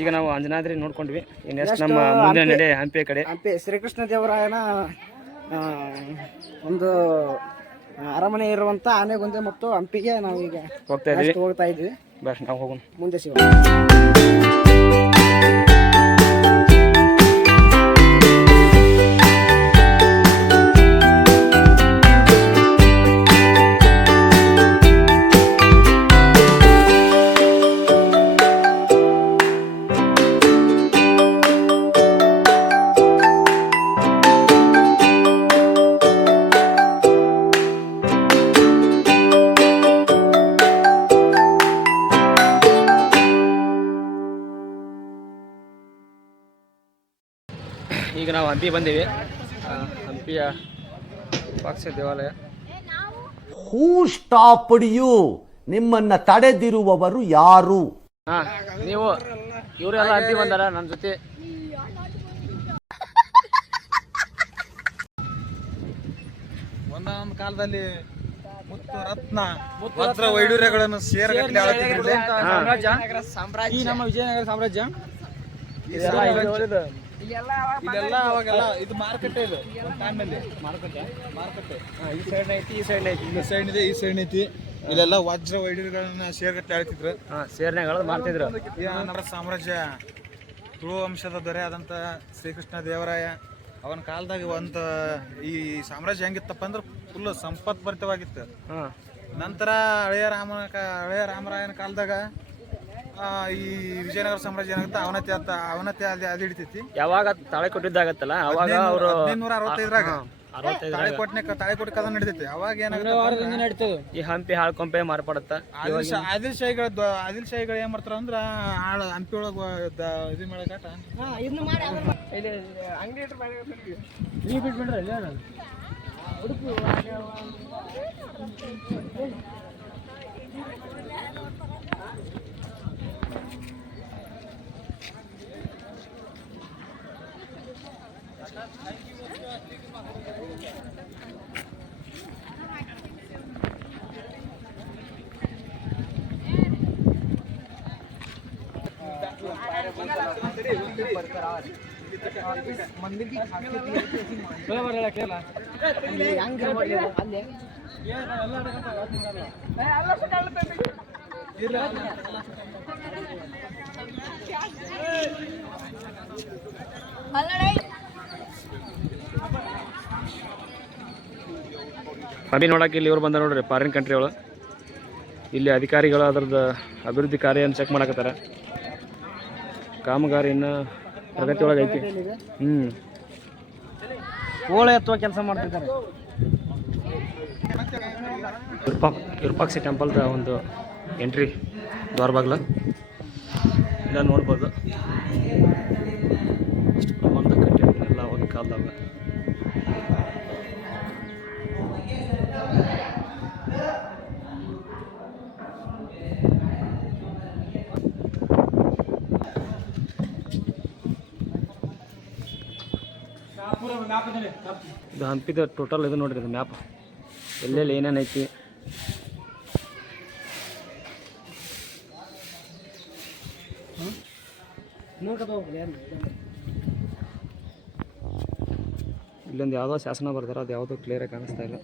ಈಗ ನಾವು ಅಂಜನಾದ್ರಿ ನೋಡ್ಕೊಂಡ್ವಿ. ನೆಕ್ಸ್ಟ್ ನಮ್ಮ ಮುಂದಿನ ನಡೆ ಹಂಪಿ ಕಡೆ. ಹಂಪಿ ಶ್ರೀಕೃಷ್ಣ ದೇವರಾಯನ ಒಂದು ಅರಮನೆ ಇರುವಂತ ಆನೆಗೊಂದೆ ಮತ್ತು ಹಂಪಿಗೆ ನಾವು ಈಗ ಹೋಗ್ತಾ ಇದ್ವಿ. ಬಸ್ ನಾವು ಹೋಗೋಣ ಮುಂದೆ ಸಿಗೋಣ. ಈಗ ನಾವು ಹಂಪಿ ಬಂದೀವಿ. ಹಂಪಿಯ ವಿರೂಪಾಕ್ಷ ದೇವಾಲಯ. ಹೂ ಸ್ಟಾಪ್ಡ್ ಯು? ನಿಮ್ಮನ್ನ ತಡೆದಿರುವವರು ಯಾರು? ನೀವು ಇವರೆಲ್ಲ ಹಂಪಿ ಬಂದಾರ ನನ್ನ ಜೊತೆ. ಒಂದೊಂದು ಕಾಲದಲ್ಲಿ ಮುತ್ತು ರತ್ನ ವಜ್ರ ವೈಡೂರ್ಯಗಳನ್ನು ಸೇರಗಟ್ಟಲೆ ಆಳುತ್ತಿದ್ರು. ಈ ನಮ್ಮ ವಿಜಯನಗರ ಸಾಮ್ರಾಜ್ಯ ಇದೆಲ್ಲ ಅವಾಗೆಲ್ಲ ಇದು ಮಾರುಕಟ್ಟೆ. ಇದು ಒಂದು ಟೈಮ್ನಲ್ಲಿ ಮಾರುಕಟ್ಟೆ ಈ ಸೈಡ್ ಐತಿ, ಈ ಸೈಡ್ ಐತಿ, ಈ ಸೈಡ್ ಇದೆ, ಈ ಸೈಡ್ ಐತಿ. ಇಲ್ಲೆಲ್ಲ ವಜ್ರ ವೈಡೂರ್ಯಗಳನ್ನ ಸೇರ್ಗಟ್ಟಲೆ ಆಳ್ತಿದ್ರು. ಸೇರ್ನೆಗಳು ಮಾಡ್ತಿದ್ರು. ನಮ್ಮ ಸಾಮ್ರಾಜ್ಯ ತುಳು ವಂಶದ ದೊರೆ ಆದಂಥ ಶ್ರೀಕೃಷ್ಣ ದೇವರಾಯ ಅವನ ಕಾಲದಾಗ ಒಂದು ಈ ಸಾಮ್ರಾಜ್ಯ ಹೆಂಗಿತ್ತಪ್ಪ ಅಂದ್ರೆ ಫುಲ್ ಸಂಪತ್ಭರಿತವಾಗಿತ್ತು. ನಂತರ ಹಳೆಯ ರಾಮರಾಯನ ಕಾಲದಾಗ ಈ ವಿಜಯನಗರ ಸಾಮ್ರಾಜ್ಯ ಏನಾಗುತ್ತೆ ಅವನತಿ ಅದು ಹಿಡಿತೈತಿ. ಯಾವಾಗ ತಾಳೆ ಕೊಟ್ಟಿದ್ದಾಗತ್ತಲ್ಲ ಅವಾಗ ಅವರು 1565ರಾಗ ತಾಳಿಕೋಟೆ ಕದ ನಡೀತೈತಿ. ಅವಾಗ ಏನಾಗುತ್ತೆ ಈ ಹಂಪಿ ಹಾಳ್ಕೊಂಪೆ ಮಾರ್ಪಡತ್ತ. ಆದಿಲ್ ಶಾಹಿಗಳು ಏನ್ ಮಾಡ್ತಾರ ಅಂದ್ರ ಹಂಪಿ ಒಳಗ ಇದು ಮಾಡಕಾಟ ಅಭಿ ನೋಡಕ್ಕೆ ಇಲ್ಲಿ ಇವ್ರು ಬಂದ ನೋಡ್ರಿ ಫಾರಿನ್ ಕಂಟ್ರಿ ಒಳಗೆ. ಇಲ್ಲಿ ಅಧಿಕಾರಿಗಳು ಅದ್ರದ್ದು ಅಭಿವೃದ್ಧಿ ಕಾರ್ಯವನ್ನು ಚೆಕ್ ಮಾಡಕತ್ತಾರ. ಕಾಮಗಾರಿ ಇನ್ನು ಪ್ರಗತಿ ಒಳಗೆ ಐತಿ. ಓಳೆ ಎತ್ತುವ ಕೆಲಸ ಮಾಡ್ತಿದ್ದಾರೆ. ವಿರೂಪಾಕ್ಷ ಟೆಂಪಲ್ದ ಒಂದು ಎಂಟ್ರಿ ದ್ವಾರ ಬಾಗ್ಲ ಇಲ್ಲ ನೋಡ್ಬೋದು. ಇಷ್ಟು ಪ್ರಮಾಣದ ಕಟ್ಟಿಲ್ಲ ಒಂದು ಕಾಲದಾಗ. ಇದು ಹಂಪಿದ ಟೋಟಲ್ ಇದು ನೋಡ್ರಿ, ಇದು ಮ್ಯಾಪ್ ಎಲ್ಲೆಲ್ಲಿ ಏನೇನು ಐತಿ. ಇಲ್ಲೊಂದು ಯಾವುದೋ ಶಾಸನ ಬರ್ತಾರೆ, ಅದು ಯಾವುದೋ ಕ್ಲಿಯರಾಗಿ ಕಾಣಿಸ್ತಾ ಇಲ್ಲ.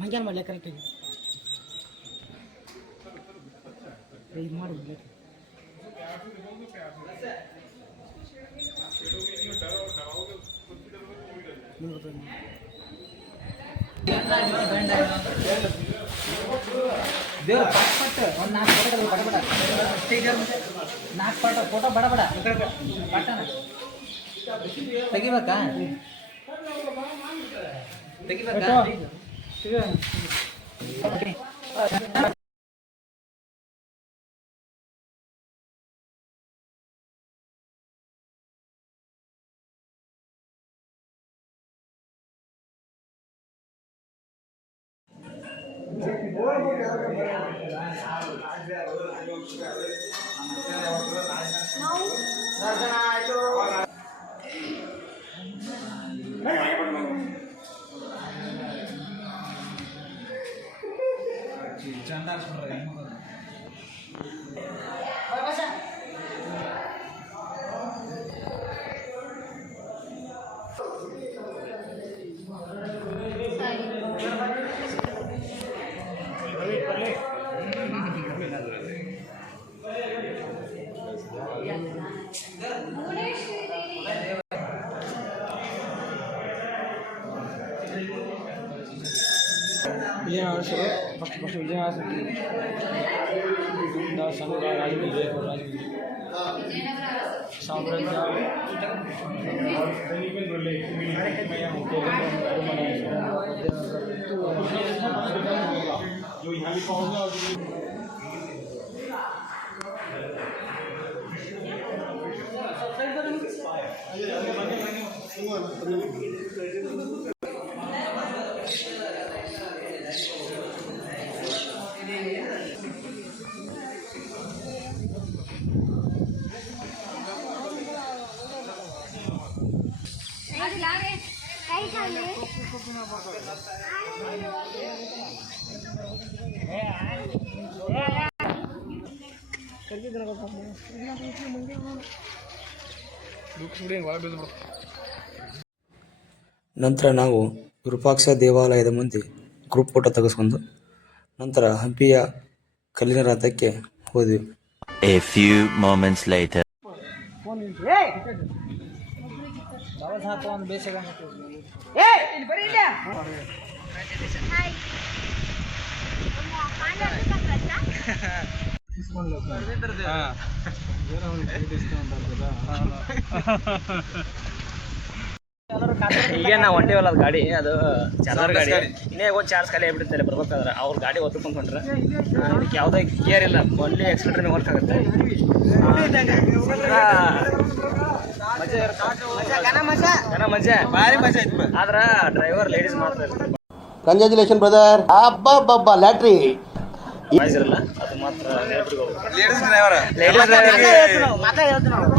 ಮಂಜಾನ ಮಾಡಲಿ ಕರೆಕ್ಟಾಗಿ ಇದು ಮಾಡಿ. ದೇವ್ರ ಪಟ್ ಒಂದು 4 ಫೋಟೋ ಬಡ ಬಡ 4 ಫೋಟೋ ಬಡ ಬಡ ಪಟ್ಟಣ ತೆಗಿಬೇಕಾ ನಂತರ ನಾವು ವಿರೂಪಾಕ್ಷ ದೇವಾಲಯದ ಮುಂದೆ ಗ್ರೂಪ್ ಫೋಟೋ ತೆಗೆಸ್ಕೊಂಡು ನಂತರ ಹಂಪಿಯ ಕಲ್ಲಿನ ರಥಕ್ಕೆ ಹೋದ್ವಿ. A few moments later. ಈಗ ನಾವು ಹೊಂಟೇವಲ್ಲ ಅದು ಗಾಡಿ, ಅದು ಚಾರ್ಜರ್ ಗಾಡಿ. ಇನ್ನೇ ಒಂದು ಚಾರ್ಜ್ ಖಾಲಿ ಆಗ್ಬಿಡುತ್ತೆ ಬರ್ಬೇಕಾದ್ರೆ. ಅವ್ರ ಗಾಡಿ ಒತ್ಕೊಂಡು ಹೊಂಟ್ರೆ ಇದಕ್ಕೆ ಯಾವುದೇ ಗೇರ್ ಇಲ್ಲ, ಒನ್ಲಿ ಎಕ್ಸಿಲೇಟರ್ ವರ್ಕ್ ಆಗುತ್ತೆ. ಮಜಾ ಭಾರಿ ಮಜಾ ಐತಿ ಆದ್ರ ಡ್ರೈವರ್ ಲೇಡೀಸ್ ಮಾತ್ರ ಇರ್ತಾರೆ. Congratulation brother. ಅಬ್ಬಬ್ಬಬ್ಬ ಲ್ಯಾಟ್ರಿ. ಬಾಯ್ಸ್ ಇರಲ್ಲ, ಅದು ಮಾತ್ರ ನೆನಪಿಟ್ಕೋಬೇಕು. ಲೇಡೀಸ್ ಡ್ರೈವರ್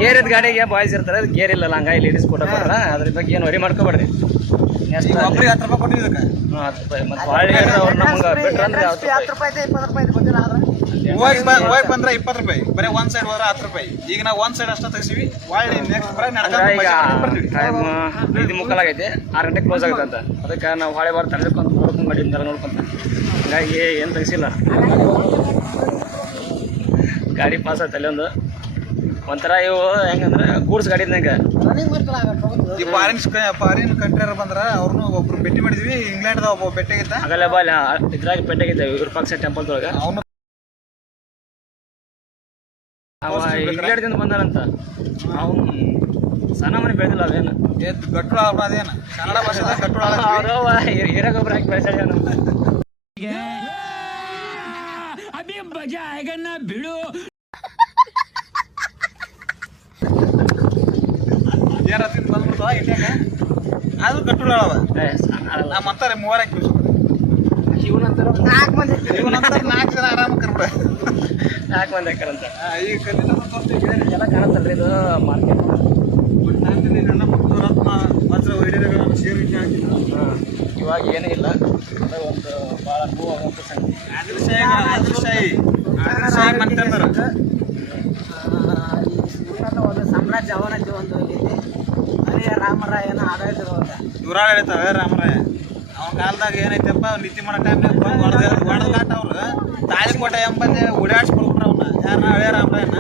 ಗೇರ್ ಇದ್ದ ಗಾಡಿಗೆ ಬಾಯ್ಸ್ ಇರ್ತಾರೆ, ಅದು ಗೇರ್ ಇಲ್ಲಲ್ಲ, ಹಂಗಾಗಿ ಲೇಡೀಸ್ ಫೋಟೋ ಕೊಡ್ತಾರ. ಅದ್ರ ಬಗ್ಗೆ ಏನು ವರಿ ಮಾಡ್ಕೋಬೇಡ್ರಿ. ಒಬ್ರಿಗೆ 10 ರೂಪಾಯಿ ಕೊಟ್ಟಿವಿ ಇದಕ್ಕೆ. 10 ರೂಪಾಯಿ ಮತ್ತೆ ಬಾಳೆ ಅವ್ರು ನಮ್ಗೆ ಬಿಟ್ರೆ ಅಂದ್ರೆ 10 ರೂಪಾಯಿ. ಹೋಗಿ ಬಂದ್ರೆ 20 ರೂಪಾಯಿ, ಬರೀ ಒಂದ್ ಸೈಡ್ ಹೋದ್ರೆ 10 ರೂಪಾಯಿ. ಈಗ ನಾವು ಒಂದ್ ಸೈಡ್ ಅಷ್ಟ ತೆಗಿಸಿವಿ, ಒಳ್ಳೆ ನೆಕ್ಸ್ಟ್ ಬರೀ ಈಗ ಟೈಮ್ 5:45 ಆಗೈತೆ, 6 ಗಂಟೆ ಕ್ಲೋಸ್ ಆಗುತ್ತೆ ಅಂತ. ಅದಕ್ಕೆ ನಾವು ಹೊಳೆ ಬಾರ್ ತಡೆದ್ಕೊಂತ ನೋಡ್ಕೊಂಡು ಮಾಡಿದ್ನೆಲ್ಲ ನೋಡ್ಕೊಂತ, ಹಂಗಾಗಿ ಏನು ತೆಗಿಸಿಲ್ಲ. ಗಾಡಿ ಪಾಸ್ ಆಯ್ತು ಅಲ್ಲೊಂದು ಒಂಥರ ಇವು ಹೆಂಗಂದ್ರೆ ಗೂಡ್ಸ್ ಗಾಡಿ ಇದ್ದಂಗೆ. ಈ ಫಾರಿನ್ ಕಂಟ್ರಿಯರ್ ಬಂದ್ರ ಅವ್ರನ್ನು ಒಬ್ರು ಭೇಟಿ ಮಾಡಿದ್ವಿ. ಇಂಗ್ಲೆಂಡ್ ಒಬ್ಬ ಭೇಟಿಗಿದ್ದ, ಆಗಲ್ಲ ಬಾ ಇದ್ರಾಗ ಪೆಟ್ಟಾಗಿದ್ದೆ ವಿರೂಪಾಕ್ಷ ಟೆಂಪಲ್ದೊಳಗೆ. ಅವನು ಇಂಗ್ಲೆಂಡ್ದಿಂದ ಬಂದಾನಂತ. ಅವನು ಸಣ್ಣ ಮನೆ ಬೆಳೆದಿಲ್ಲ ಅವೇನು ಗಟ್ಟುಳ ಅದೇನ ಕನ್ನಡ ಭಾಷೆದಾಗ ಗಟ್ಟುಳ ಹೀರಾಗೊಬ್ಬರ ಹಾಕಿ ಬೆಳೆಸಾಡ್ಯಾನ. ಏನ ಬಂದ್ಬಿಡ್ತಾವ ಇಂಡಿಯಾಗ, ಅದು ಗಟ್ಟುಳ ಅವ. ನಮ್ಮ ಅಂತಾರೆ 3 ಹಾಕಿ ಇವನಂತರ 4 ಜನ ಆರಾಮ ಕರ್ಬಿಡ. 4 ಮಂದಿ ಹಾಕಾರಂತ. ಈ ಕಲ್ಲಿನ ಎಲ್ಲ ಕಾಣತ್ತಲ್ರಿ ಇದು ಮಾರ್ಕೆಟ್. ಇವಾಗ ಏನೂ ಇಲ್ಲ, ಒಂದು ಭಾಳ ನೋವಾಗುವಂಥ ಸಂಗತಿ. ಒಂದು ಸಾಮ್ರಾಜ್ಯ ಅವನಜ್ಜಿ ಒಂದು ಹೋಗೈತಿ. ಅದೇ ರಾಮರಾಯನ ಆಡಳಿತದ ದುರಾಡಳಿತ ರಾಮರಾಯ. ಅವನ ಕಾಲದಾಗ ಏನೈತಪ್ಪ, ನೀತಿ ಮಾಡೋ ಟೈಮ್ನಾಗ ಹೊಡೆದಾಟ ಅವ್ರು ತಾಳಿಕೋಟೆ ಎಂಬಂದೇ ಓಡಾಡ್ಸ್ಕೊಳ್ಬಿಟ್ರ ಅವನ್ನ. ಯಾರನ್ನ ಹಳೆ ರಾಮರಾಯನ.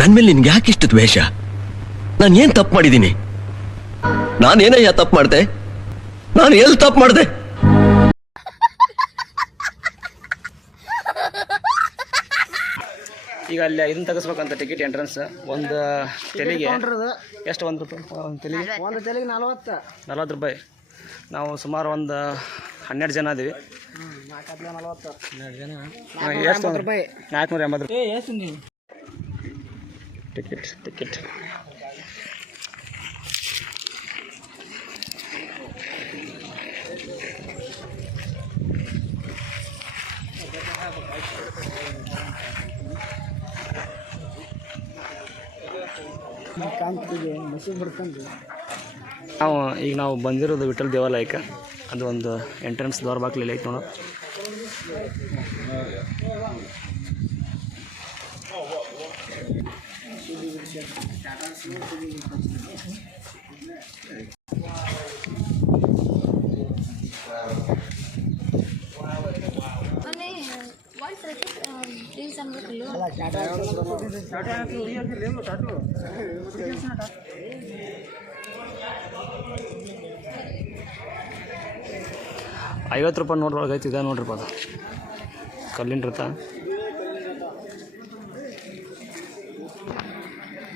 ನನ್ ಮೇಲೆ ನಿನ್ಗೆ ಯಾಕೆ ಇಷ್ಟು ದ್ವೇಷ? ನಾನು ಏನ್ ತಪ್ಪು ಮಾಡಿದ್ದೀನಿ? ನಾನೇನಯ್ಯ ತಪ್ಪು ಮಾಡ್ದೆ? ನಾನು ಎಲ್ಲಿ ತಪ್ಪು ಮಾಡ್ದೆ? ಈಗ ಅಲ್ಲಿ ಇದನ್ನ ತೆಗಿಸ್ಬೇಕಂತ ಟಿಕೆಟ್ ಎಂಟ್ರೆನ್ಸ್. ಒಂದು ತೆಲಿಗೆ ಎಷ್ಟು? 1 ರೂಪಾಯಿ ಒಂದು ತೆಲಿಗೆ. 40 ರೂಪಾಯಿ. ನಾವು ಸುಮಾರು ಒಂದು 12 ಜನ ಅದೀವಿ. ಎಷ್ಟು? 480 ರೂಪಾಯಿ ಟಿಕೆಟ್. ನಾವು ಬಂದಿರೋದು ವಿಠಲ್ ದೇವಾಲಯಕ್ಕೆ. ಅದು ಒಂದು ಎಂಟ್ರೆನ್ಸ್ ದ್ವಾರ ಬಾಗಿಲಲ್ಲಿ ಐತೆ ನೋಡು. ₹50 ನೋಟ್ ಒಳಗೆ ಐತಿ. ಇದೆ ನೋಡ್ರಿಪ್ಪ, ಅದು ಕಲ್ಲಿನ ರಥ.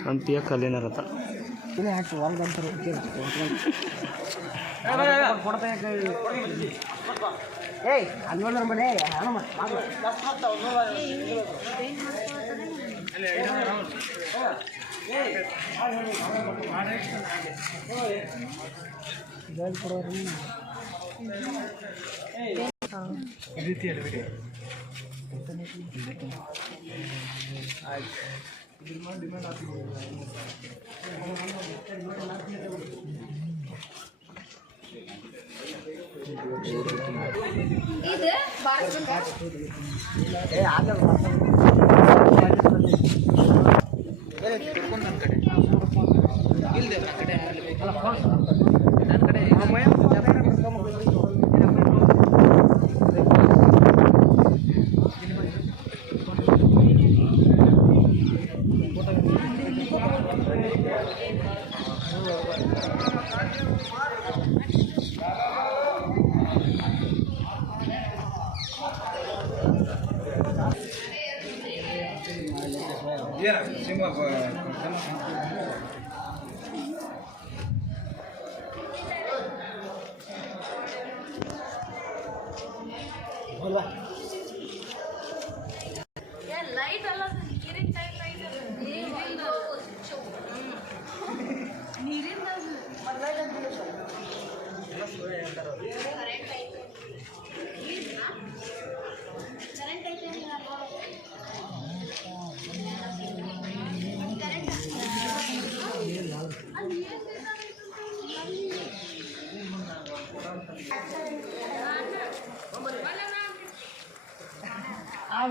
ಹಂಪಿಯ ಕಲ್ಲಿನ ರಥ. ಲೈಟ್ ಅಲ್ಲ,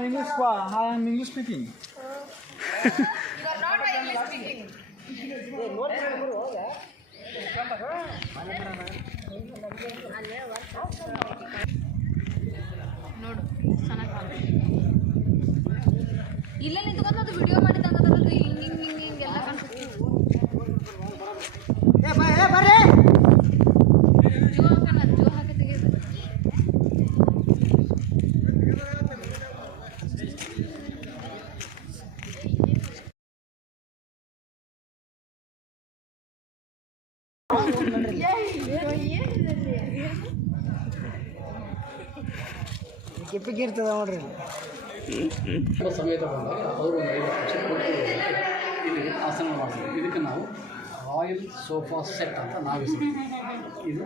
English speaking. You are not English speaking. ನೋಡು ಚೆನ್ನಾಗಿ ಇಲ್ಲೇ ನಿಂತ್ಕೊಂಡು ಅದು ವಿಡಿಯೋ ಮಾಡಿದಂಗದಲ್ರಿ ಹಿಂಗೆಲ್ಲ ಕಾಣಿಸ್ತೀವಿ ಜೋ ಹಾಕಿ ತೆಗೆದು ಸಮೇತ ಬಂದಾಗ ಅವರು ಒಂದು 5 ಲಕ್ಷ ಕೊಟ್ಟು ಇಲ್ಲಿ ಆಸನ ಮಾಡ್ತೀವಿ. ಇದಕ್ಕೆ ನಾವು ರಾಯಲ್ ಸೋಫಾ ಸೆಟ್ ಅಂತ ನಾವು ಹೆಸರು. ಇದು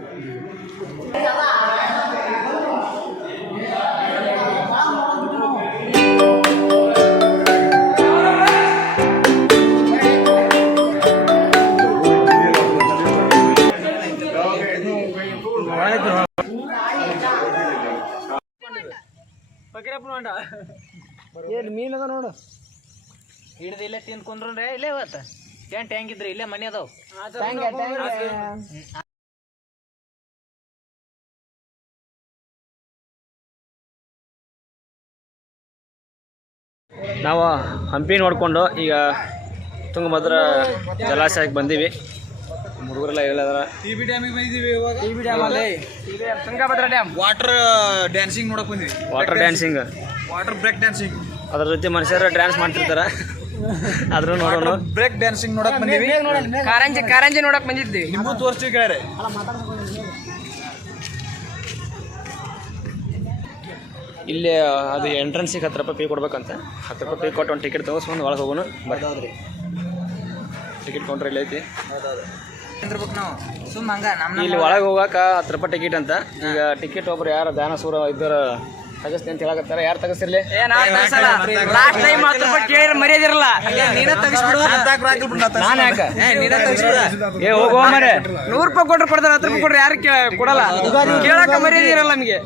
ಏನು ಮೀನದ ನೋಡು ಹಿಡ್ದು ಇಲ್ಲೇ ತಿನ್ಕೊಂಡ್ರೆ ಇಲ್ಲೇ ಇವತ್ತು ಟೆಂಟ್ ಹೆಂಗಿದ್ರಿ ಇಲ್ಲೇ ಮನೆ ಅದಾವ ನಾವು ಹಂಪಿ ನೋಡಿಕೊಂಡು ಈಗ ತುಂಗಭದ್ರಾ ಜಲಾಶಯಕ್ಕೆ ಬಂದೀವಿ. ಹುಡುಗರೆಲ್ಲ ಹೇಳಿದಾರ TB ಡ್ಯಾಮಿಗೆ ಬಂದಿದ್ದೀವಿ ಇವಾಗ. ತುಂಗಭದ್ರಾ ಡ್ಯಾಮ್ ವಾಟರ್ ಡ್ಯಾನ್ಸಿಂಗ್ ನೋಡಕ್ ಬಂದ್ವಿ. Water dancing, water break dancing. ಅದ್ರ ಜೊತೆ ಮನುಷ್ಯರು ಡ್ಯಾನ್ಸ್ ಮಾಡ್ತಿರ್ತಾರ. ಅದ್ರ ನೋಡೋಣ. ಬ್ರೇಕ್ ಡ್ಯಾನ್ಸಿಂಗ್ ನೋಡಕ್ ಬಂದೀವಿ. ಕಾರಂಜಿ ನೋಡಕ್ ಬಂದಿದ್ವಿ. ನಿಮ್ಮೂ ತೋರಿಸ್ತೀವಿ ಕೇಳ್ರೆ. ಇಲ್ಲಿ ಅದು ಎಂಟ್ರೆನ್ಸಿಗೆ 10 ರೂಪಾಯಿ ಪೇ ಕೊಡ್ಬೇಕಂತ. 10 ರೂಪಾಯಿ ಪೇ ಕೊಟ್ಟು ಒಂದು ಟಿಕೆಟ್ ತಗೋಸ್ಕೊಂಡು ಒಳಗೆ ಹೋಗೋಣ. ಬರ್ತಾವ್ರಿ ಟಿಕೆಟ್ ಕೌಂಟ್ರ್ ಇಲ್ಲಿ ಐತಿ. ಇಲ್ಲಿ ಒಳಗೆ ಹೋಗಾಕ 10 ರೂಪಾಯಿ ಟಿಕೆಟ್ ಅಂತ. ಈಗ ಟಿಕೆಟ್ ಒಬ್ರು ಯಾರು ದಾನಸೂರ ಇದ್ದರ ತಗಸ್ತೀನಿ ಅಂತ ಹೇಳಕತ್ತಾರ. ಯಾರು ತಗಸ್ತಿರ್ಲಿ? ಲಾಸ್ಟ್ ಟೈಮ್ 10 ರೂಪಾಯಿ ಕೇಳಿದ್ರೆ ಮರ್ಯಾದಿರಲ್ಲ. ನಾನು ಯಾಕೆ ಏ ಹೋಗೋ ಮರೆ 100 ರೂಪಾಯಿ ಕೊಟ್ರೆ ಕೊಡ್ತಾರೆ, 10 ರೂಪಾಯಿ ಕೊಟ್ರೆ ಯಾರು ಕೊಡಲ್ಲ. ಕೇಳಕ ಮರ್ಯಾದೆ ಇರಲ್ಲ ನಮಗೆ.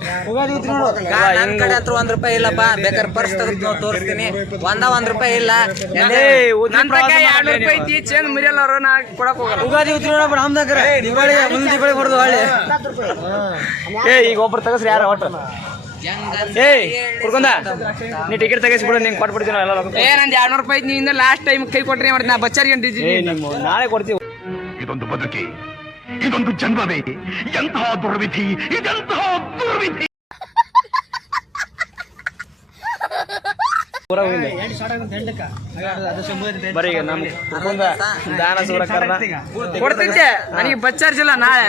ನನ್ ಕಡೆ ಹತ್ರ 1 ರೂಪಾಯಿ ಇಲ್ಲಪ್ಪ, ಬೇಕಾದ್ರೆ ಪರ್ಸ್ ತೆಗೆದು ತೋರಿಸ್ತೀನಿ. 1 ರೂಪಾಯಿ ಇಲ್ಲ. ನನ್ನ ತಕ 200 ರೂಪಾಯಿ ಐತಿ, ಚೇಂಜ್ ಮರ್ಯಾಲ್ಲ ಅವ್ರು, ನಾ ಕೊಡಕ್ ಹೋಗಲ್ಲ. ಉಗಾದಿ ಉತ್ತರ ನಮ್ದಾಗ್ರೆ ಹೊಡೆದು ಹೊಳ್ಳಿ. ಏ ಈಗ ಒಬ್ರು ತಗಸ್ರಿ ಯಾರ ಒಟ್ಟು. ಏಯ್ ಕುಡ್ಕೊಂಡ ನೀ ಟಿಕೆಟ್ ತೆಗಿಸ್ಬಿಡು, ನಿಂಗೆ ಕೊಟ್ಬಿಡ್ತೀನಿ ಎಲ್ಲ. ಏ ನಂದು 200 ರೂಪಾಯಿ ನಿಂದ ಲಾಸ್ಟ್ ಟೈಮ್ ಕೈ ಕೊಟ್ರಿ ಮಾಡಿ ನಾ ಬಚ್ಚಾರಿಗೆ ಅಂಟಿದ್ದೀನಿ. ನಾಳೆ ಕೊಡ್ತೀವಿ. ಇದೊಂದು ಬದುಕಿ, ಇದೊಂದು ಜನ್ಮವೇ, ಎಂತಹ ದುರ್ವಿಧಿ, ಇದೆಂತಹ ದುರ್ವಿಧಿ. ಬರೀ ಈಗ ನಮ್ ಕುಡ್ಕೊಂಡ ದಾನಸೂರ ಕರ್ಣ ಕೊಡ್ತಿದ್ದೆ, ನನಗೆ ಬಚ್ಚಾರ್ಜ್ ಇಲ್ಲ. ನಾಳೆ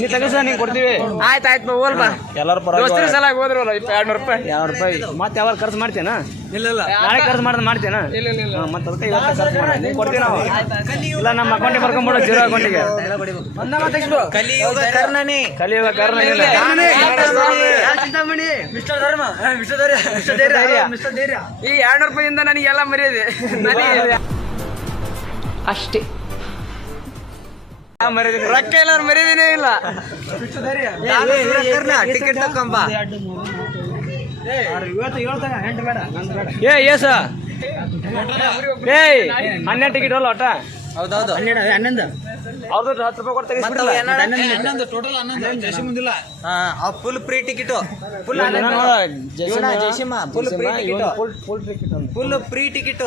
ನೀ ತಗಸ ನೀನ್ ಕೊಡ್ತೀವಿ. ಆಯ್ತು ಹೋಲ್ ಬಾ. ಎಲ್ಲರೂ ಪರವಾಗಿಲ್ಲ ಸಲ ಹೋದ್ರಲ್ಲ 200 ರೂಪಾಯಿ ಮತ್ತೆ ಯಾವಾಗ ಖರ್ಚು ಮಾಡ್ತೇನ? ಇಲ್ಲ ನಾಳೆ ಖರ್ಚು ಮಾಡ್ತೇನ? ಮತ್ತೆ ಅದಕ್ಕೆ ಇವತ್ತು ಖರ್ಚು ಮಾಡಿ ನೀನ್ ಕೊಡ್ತೀವಿ ನಾವು. ಇಲ್ಲ ನಮ್ಮ ಅಕೌಂಟಿಗೆ ಬರ್ಕೊಂಡ್ಬಿಡು, 0 ಅಕೌಂಟಿಗೆ. ಕಲಿಯುಗ ಕರ್ಣನೇ, ಕಲಿಯುಗ ಕರ್ಣ. ಚಿಂತಾಮಣಿ ಮಿಸ್ಟರ್ ಧರ್ಮ, ಈ 200 ರೂಪಾಯಿಂದ ನನಗೆಲ್ಲ ಮರ್ಯಾದೆ ಅಷ್ಟೇ. ರೊಕ್ಕ ಇಲ್ಲ ಮರ್ಯಾದೆನೇ ಇಲ್ಲ. ಟಿಕೆಟ್ ತಕೊಂಬ. ಏಸ ಏಯ್ 12 ಟಿಕೆಟ್ ಅಲ್ಲ ಒಟ್ಟ. ಹೌದೌದು 11 ಅವ್ರದ್ದು 10 ರೂಪಾಯಿ ಕೊಟ್ಟು ತೆಗಿಸ್ಬಿಡಲ್ಲ. 11 ಟೋಟಲ್ 11 ಜೈಸಿ ಮುಂದಿಲ್ಲ. Full free ticket, full free ticket,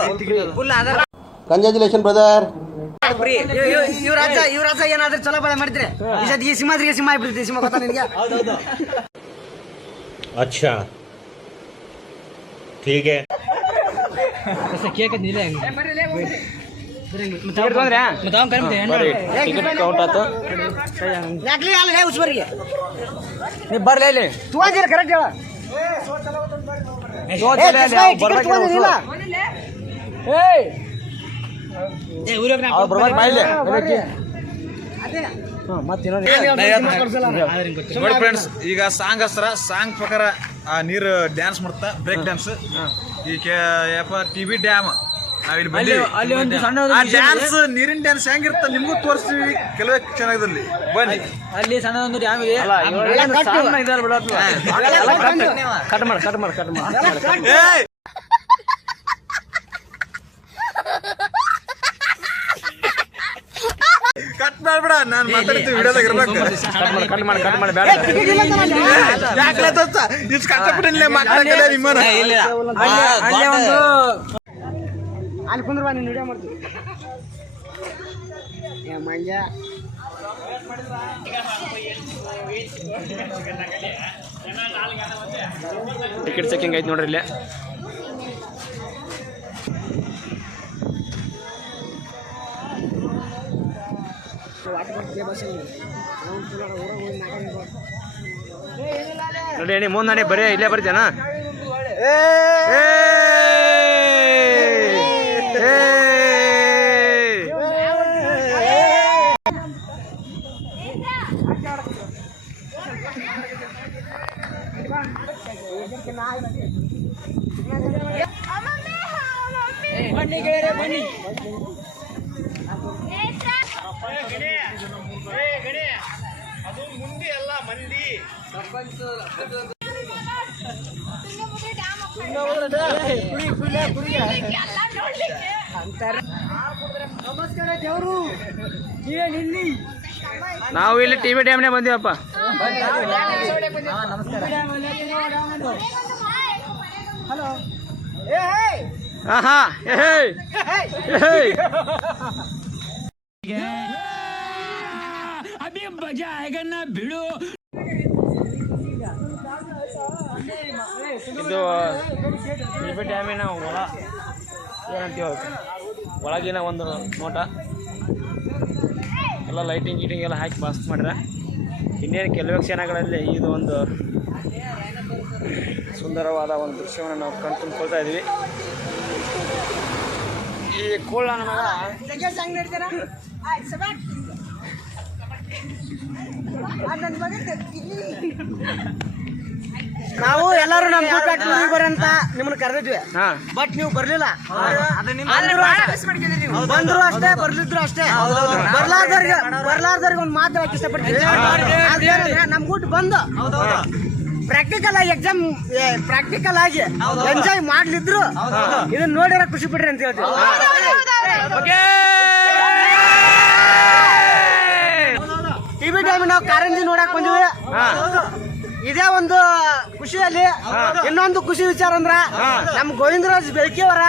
full Aadhaar congratulation brother. Free. ಇವ್ರಾಜ ಏನಾದ್ರೂ ಚಲೋ ಬೆಳೆ ಮಾಡಿದ್ರೆ ಈ ಸತಿ ಸಿಂಹ ಆಗ್ಬಿಡ್ತೀವಿ. ಸಿಂಹ ಗೊತ್ತಾ ನಿನ್ಗೆ? अच्छा ठीक है. ಟಿಕೆಟ್ ಕೌಂಟ್ ಆತು. ನೀ ಬರ್ಲಿ ಇಲ್ಲಿ ಕರೆಕ್ಟ್ ಹೇಳ. ನೋಡಿ ಫ್ರೆಂಡ್ಸ್, ಈಗ ಸಾಂಗ್ ಹಸ್ರ ಸಾಂಗ್ ಪ್ರಕಾರ ಆ ನೀರು ಡ್ಯಾನ್ಸ್ ಮಾಡ್ತಾ ಬ್ರೇಕ್ ಡ್ಯಾನ್ಸ್. ಈ TB ಡ್ಯಾಮ್ ನಾವಿಲ್ಲಿ ಬಂದಿವಿ. ಅಲ್ಲಿ ಒಂದು ಸಣ್ಣ ಆ ಡ್ಯಾನ್ಸ್, ನೀರಿನ ಡ್ಯಾನ್ಸ್ ಹೆಂಗಿರುತ್ತೆ ನಿಮ್ಗೂ ತೋರಿಸ್ತೀವಿ ಕೆಲವೇ ಕ್ಷಣದಲ್ಲಿ. ಬನ್ನಿ. ಅಲ್ಲಿ ಸಣ್ಣದೊಂದು ಡ್ಯಾಮ್ ಇದೆ. ಕಟ್ ಮಾಡಿ ಏಯ್! ಕಟ್ ಮಾಡ್ಬೇಡ, ನಾನು ಮಾತಾಡ್ತೀವಿ ವಿಡಿಯೋದಾಗ ಇರ್ಬೇಕು. ಕಟ್ ಮಾಡಿ ಬೇಡ. ಯಾಕಲೆ ದೋಸ್ತ ಇಷ್ಟು ಕಷ್ಟಪಟ್ಟಿಲ್ಲ ಮಾತಾಡಲ್ಲ ನಿಮ್ಮನ್ನ. ಅಲ್ಲಿ ಒಂದು ಅಲ್ಲಿ ಕುಂದ್ರ ಬಾ, ನೀನು ವಿಡಿಯೋ ಮಾಡ್ತೀವಿ. ಮಂಜ ಟಿಕೆಟ್ ಚೆಕಿಂಗ್ ಐತೆ ನೋಡ್ರಿ ಇಲ್ಲೇ. ನೋಡಿ ಅಣ್ಣ ಮುಂದೆ ಅಣ್ಣ ಬರೀ ಇಲ್ಲೇ ಬರ್ತೀನ. ನಾವು ಇಲ್ಲಿ ಟಿವಿ ಡ್ಯಾಮ್ನೇ ಬಂದೀವಪ್ಪ. ಆಹಾ ಇದು ಟಿವಿ ಡ್ಯಾಮಿನ ಏನಂತೀವ ಒಳಗಿನ ಒಂದು ನೋಟ. ಎಲ್ಲ ಲೈಟಿಂಗ್ ಗೀಟಿಂಗ್ ಎಲ್ಲ ಹಾಕಿ ಮಸ್ತ್ ಮಾಡ್ರೆ. ಇನ್ನೇನು ಕೆಲವೇ ಕ್ಷಣಗಳಲ್ಲಿ ಇದು ಒಂದು ಸುಂದರವಾದ ಒಂದು ದೃಶ್ಯವನ್ನು ನಾವು ಕಣ್ತುಂಬ್ಕೊಳ್ತಾ ಇದ್ದೀವಿ. ಈ ಕೋಳ ನಮಗ ನಾವು ಎಲ್ಲರೂ ನಮ್ ಬರಂತ ನಿಮ್ಮನ್ನ ಕರೆದಿದ್ವಿ, ಬಟ್ ನೀವು ಬರ್ಲಿಲ್ಲ. ಬಂದ್ರು ಅಷ್ಟೇ, ಬರ್ಲಿದ್ರು ಅಷ್ಟೇ. ಬರ್ಲಾರ್ದವ್ರಿಗೆ ಒಂದು ಮಾತು ಹೇಳಕ್ ಇಷ್ಟಪಡ್ತೀವಿ. ನಮ್ ಗುಟ್ಟು ಬಂದು ಪ್ರಾಕ್ಟಿಕಲ್ ಆಗಿ ಎಕ್ಸಾಮ್ ಪ್ರಾಕ್ಟಿಕಲ್ ಆಗಿ ಎಂಜಾಯ್ ಮಾಡ್ಲಿದ್ರು ಇದನ್ನ ನೋಡಿರ ಖುಷಿ ಪಡ್ರಿ ಅಂತ ಹೇಳ್ತೀವಿ. ಟಿವಿ ಡ್ಯಾಮ್ ನಾವು ಕಾರಂಜಿ ನೋಡಕ್ ಬಂದಿವಿ. ಇದೇ ಒಂದು ಖುಷಿಯಲ್ಲಿ ಇನ್ನೊಂದು ಖುಷಿ ವಿಚಾರ ಅಂದ್ರ ನಮ್ ಗೋವಿಂದರಾಜ್ ಬೆಳಕಿಯವರ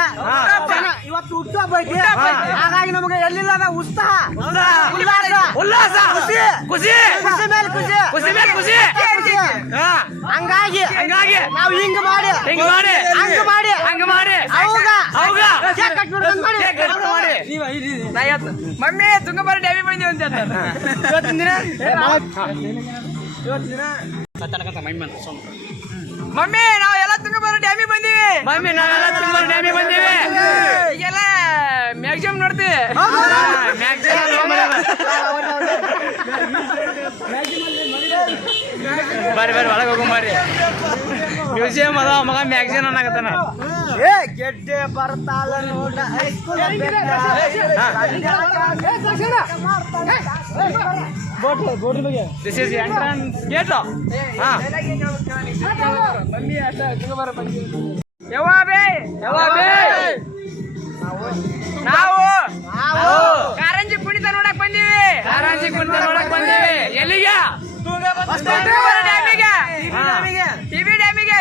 ಇವತ್ತು ಹುಟ್ಟುಹಬ್ಬ ಐತಿ. ಹಾಗಾಗಿ ನಮಗೆ ಎಲ್ಲಿಲ್ಲದ ಉತ್ಸಾಹ, ಉಲ್ಲಾಸ, ಖುಷಿ ಮೇಲೆ ಖುಷಿ. ಹಂಗಾಗಿ ನಾವು ಹಿಂಗ ಮಾಡಿ ಮಮ್ಮಿ ತುಂಗಭದ್ರ ಡ್ಯಾಮಿಗೆ ಬಂದೀವಿ ಅಂತ ಮಮ್ಮಿ ನಾವೆಲ್ಲ ತುಂಗಭದ್ರ ಡ್ಯಾಮಿಗೆ ಬಂದೀವಿ. ಈಗೆಲ್ಲ ಮ್ಯಾಕ್ಸಿಮಮ್ ನೋಡ್ತೀವಿ. ಬರ್ರಿ ಒಳಗೆ ಹೋಗ್ಬರ್ರಿ. ಮ್ಯೂಸಿಯಂ ಅದ ಮಗ ಮ್ಯಾಗ್ಝಿನ್ ಅನ್ನಕತ್ತಾನ. ಗೆಡ್ಡೆ ಬರ್ತಾಳ ನೋಡ ದಿಸ್ ಇಸ್ ಎಂಟ್ರನ್ಸ್ ಗೇಟ್. ನಾವು ಕಾರಂಜಿ ಕುಣಿತ ನೋಡಕ್ ಬಂದೀವಿ. ಎಲ್ಲಿಗೆ? ಟಿವಿ ಡ್ಯಾಮಿಗೆ.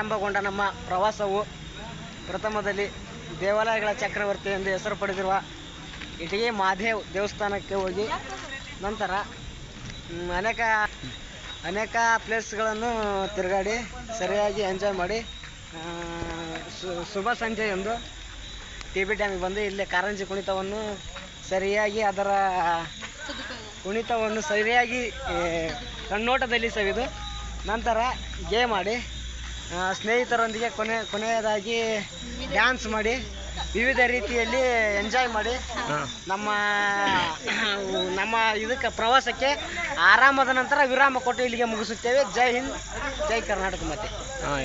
ಆರಂಭಗೊಂಡ ನಮ್ಮ ಪ್ರವಾಸವು ಪ್ರಥಮದಲ್ಲಿ ದೇವಾಲಯಗಳ ಚಕ್ರವರ್ತಿ ಎಂದು ಹೆಸರು ಪಡೆದಿರುವ ಇಟಗಿ ಮಹಾದೇವ್ ದೇವಸ್ಥಾನಕ್ಕೆ ಹೋಗಿ ನಂತರ ಅನೇಕ ಪ್ಲೇಸ್ಗಳನ್ನು ತಿರುಗಾಡಿ ಸರಿಯಾಗಿ ಎಂಜಾಯ್ ಮಾಡಿ ಶುಭ ಸಂಜೆ ಎಂದು ಟಿ ಬಿ ಡ್ಯಾಮಿಗೆ ಬಂದು ಇಲ್ಲೇ ಕಾರಂಜಿ ಕುಣಿತವನ್ನು ಸರಿಯಾಗಿ ಕಣ್ಣೋಟದಲ್ಲಿ ಸವಿದು ನಂತರ ಗೇಮ್ ಆಡಿ ಸ್ನೇಹಿತರೊಂದಿಗೆ ಕೊನೆಯದಾಗಿ ಡ್ಯಾನ್ಸ್ ಮಾಡಿ ವಿವಿಧ ರೀತಿಯಲ್ಲಿ ಎಂಜಾಯ್ ಮಾಡಿ ನಮ್ಮ ಇದಕ್ಕೆ ಪ್ರವಾಸಕ್ಕೆ ಆರಾಮದ ನಂತರ ವಿರಾಮ ಕೊಟ್ಟು ಇಲ್ಲಿಗೆ ಮುಗಿಸುತ್ತೇವೆ. ಜೈ ಹಿಂದ್, ಜೈ ಕರ್ನಾಟಕ. ಮತ್ತೆ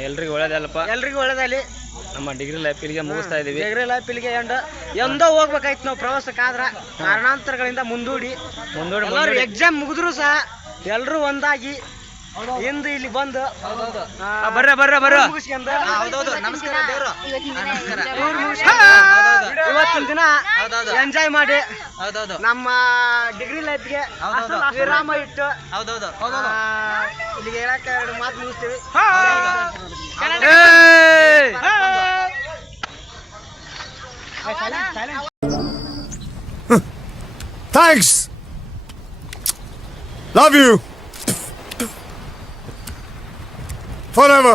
ಎಲ್ರಿಗೂ ಒಳ್ಳೇದಲ್ಲಪ್ಪ, ಎಲ್ರಿಗೂ ಒಳ್ಳೇದಲ್ಲಿ. ನಮ್ಮ ಡಿಗ್ರಿ ಲೈಫ್ ಇಲ್ಲಿಗೆ ಮುಗಿಸ್ತಾ ಇದೀವಿ. ಡಿಗ್ರಿ ಲೈಫ್ ಇಲ್ಲಿಗೆ ಎಂದೋ ಹೋಗ್ಬೇಕಾಯ್ತು ನಾವು ಪ್ರವಾಸಕ್ಕೆ, ಆದ್ರೆ ಕಾರಣಾಂತರಗಳಿಂದ ಮುಂದೂಡಿ ಎಕ್ಸಾಮ್ ಮುಗಿದ್ರು ಸಹ ಎಲ್ರು ಒಂದಾಗಿ ಇಂದು ಇಲ್ಲಿ ಬಂದು ಇವತ್ತಿನ ದಿನ ಎಂಜಾಯ್ ಮಾಡಿ ನಮ್ಮ ಡಿಗ್ರಿ ಲೈಫ್ಗೆ ವಿರಾಮ ಇಟ್ಟು ಇಲ್ಲಿಗೆ ಹೇಳಕ್ಕೆ 2 ಮಾತು ಮುಗಿಸ್ತೀವಿ. Thanks. Love you. Forever.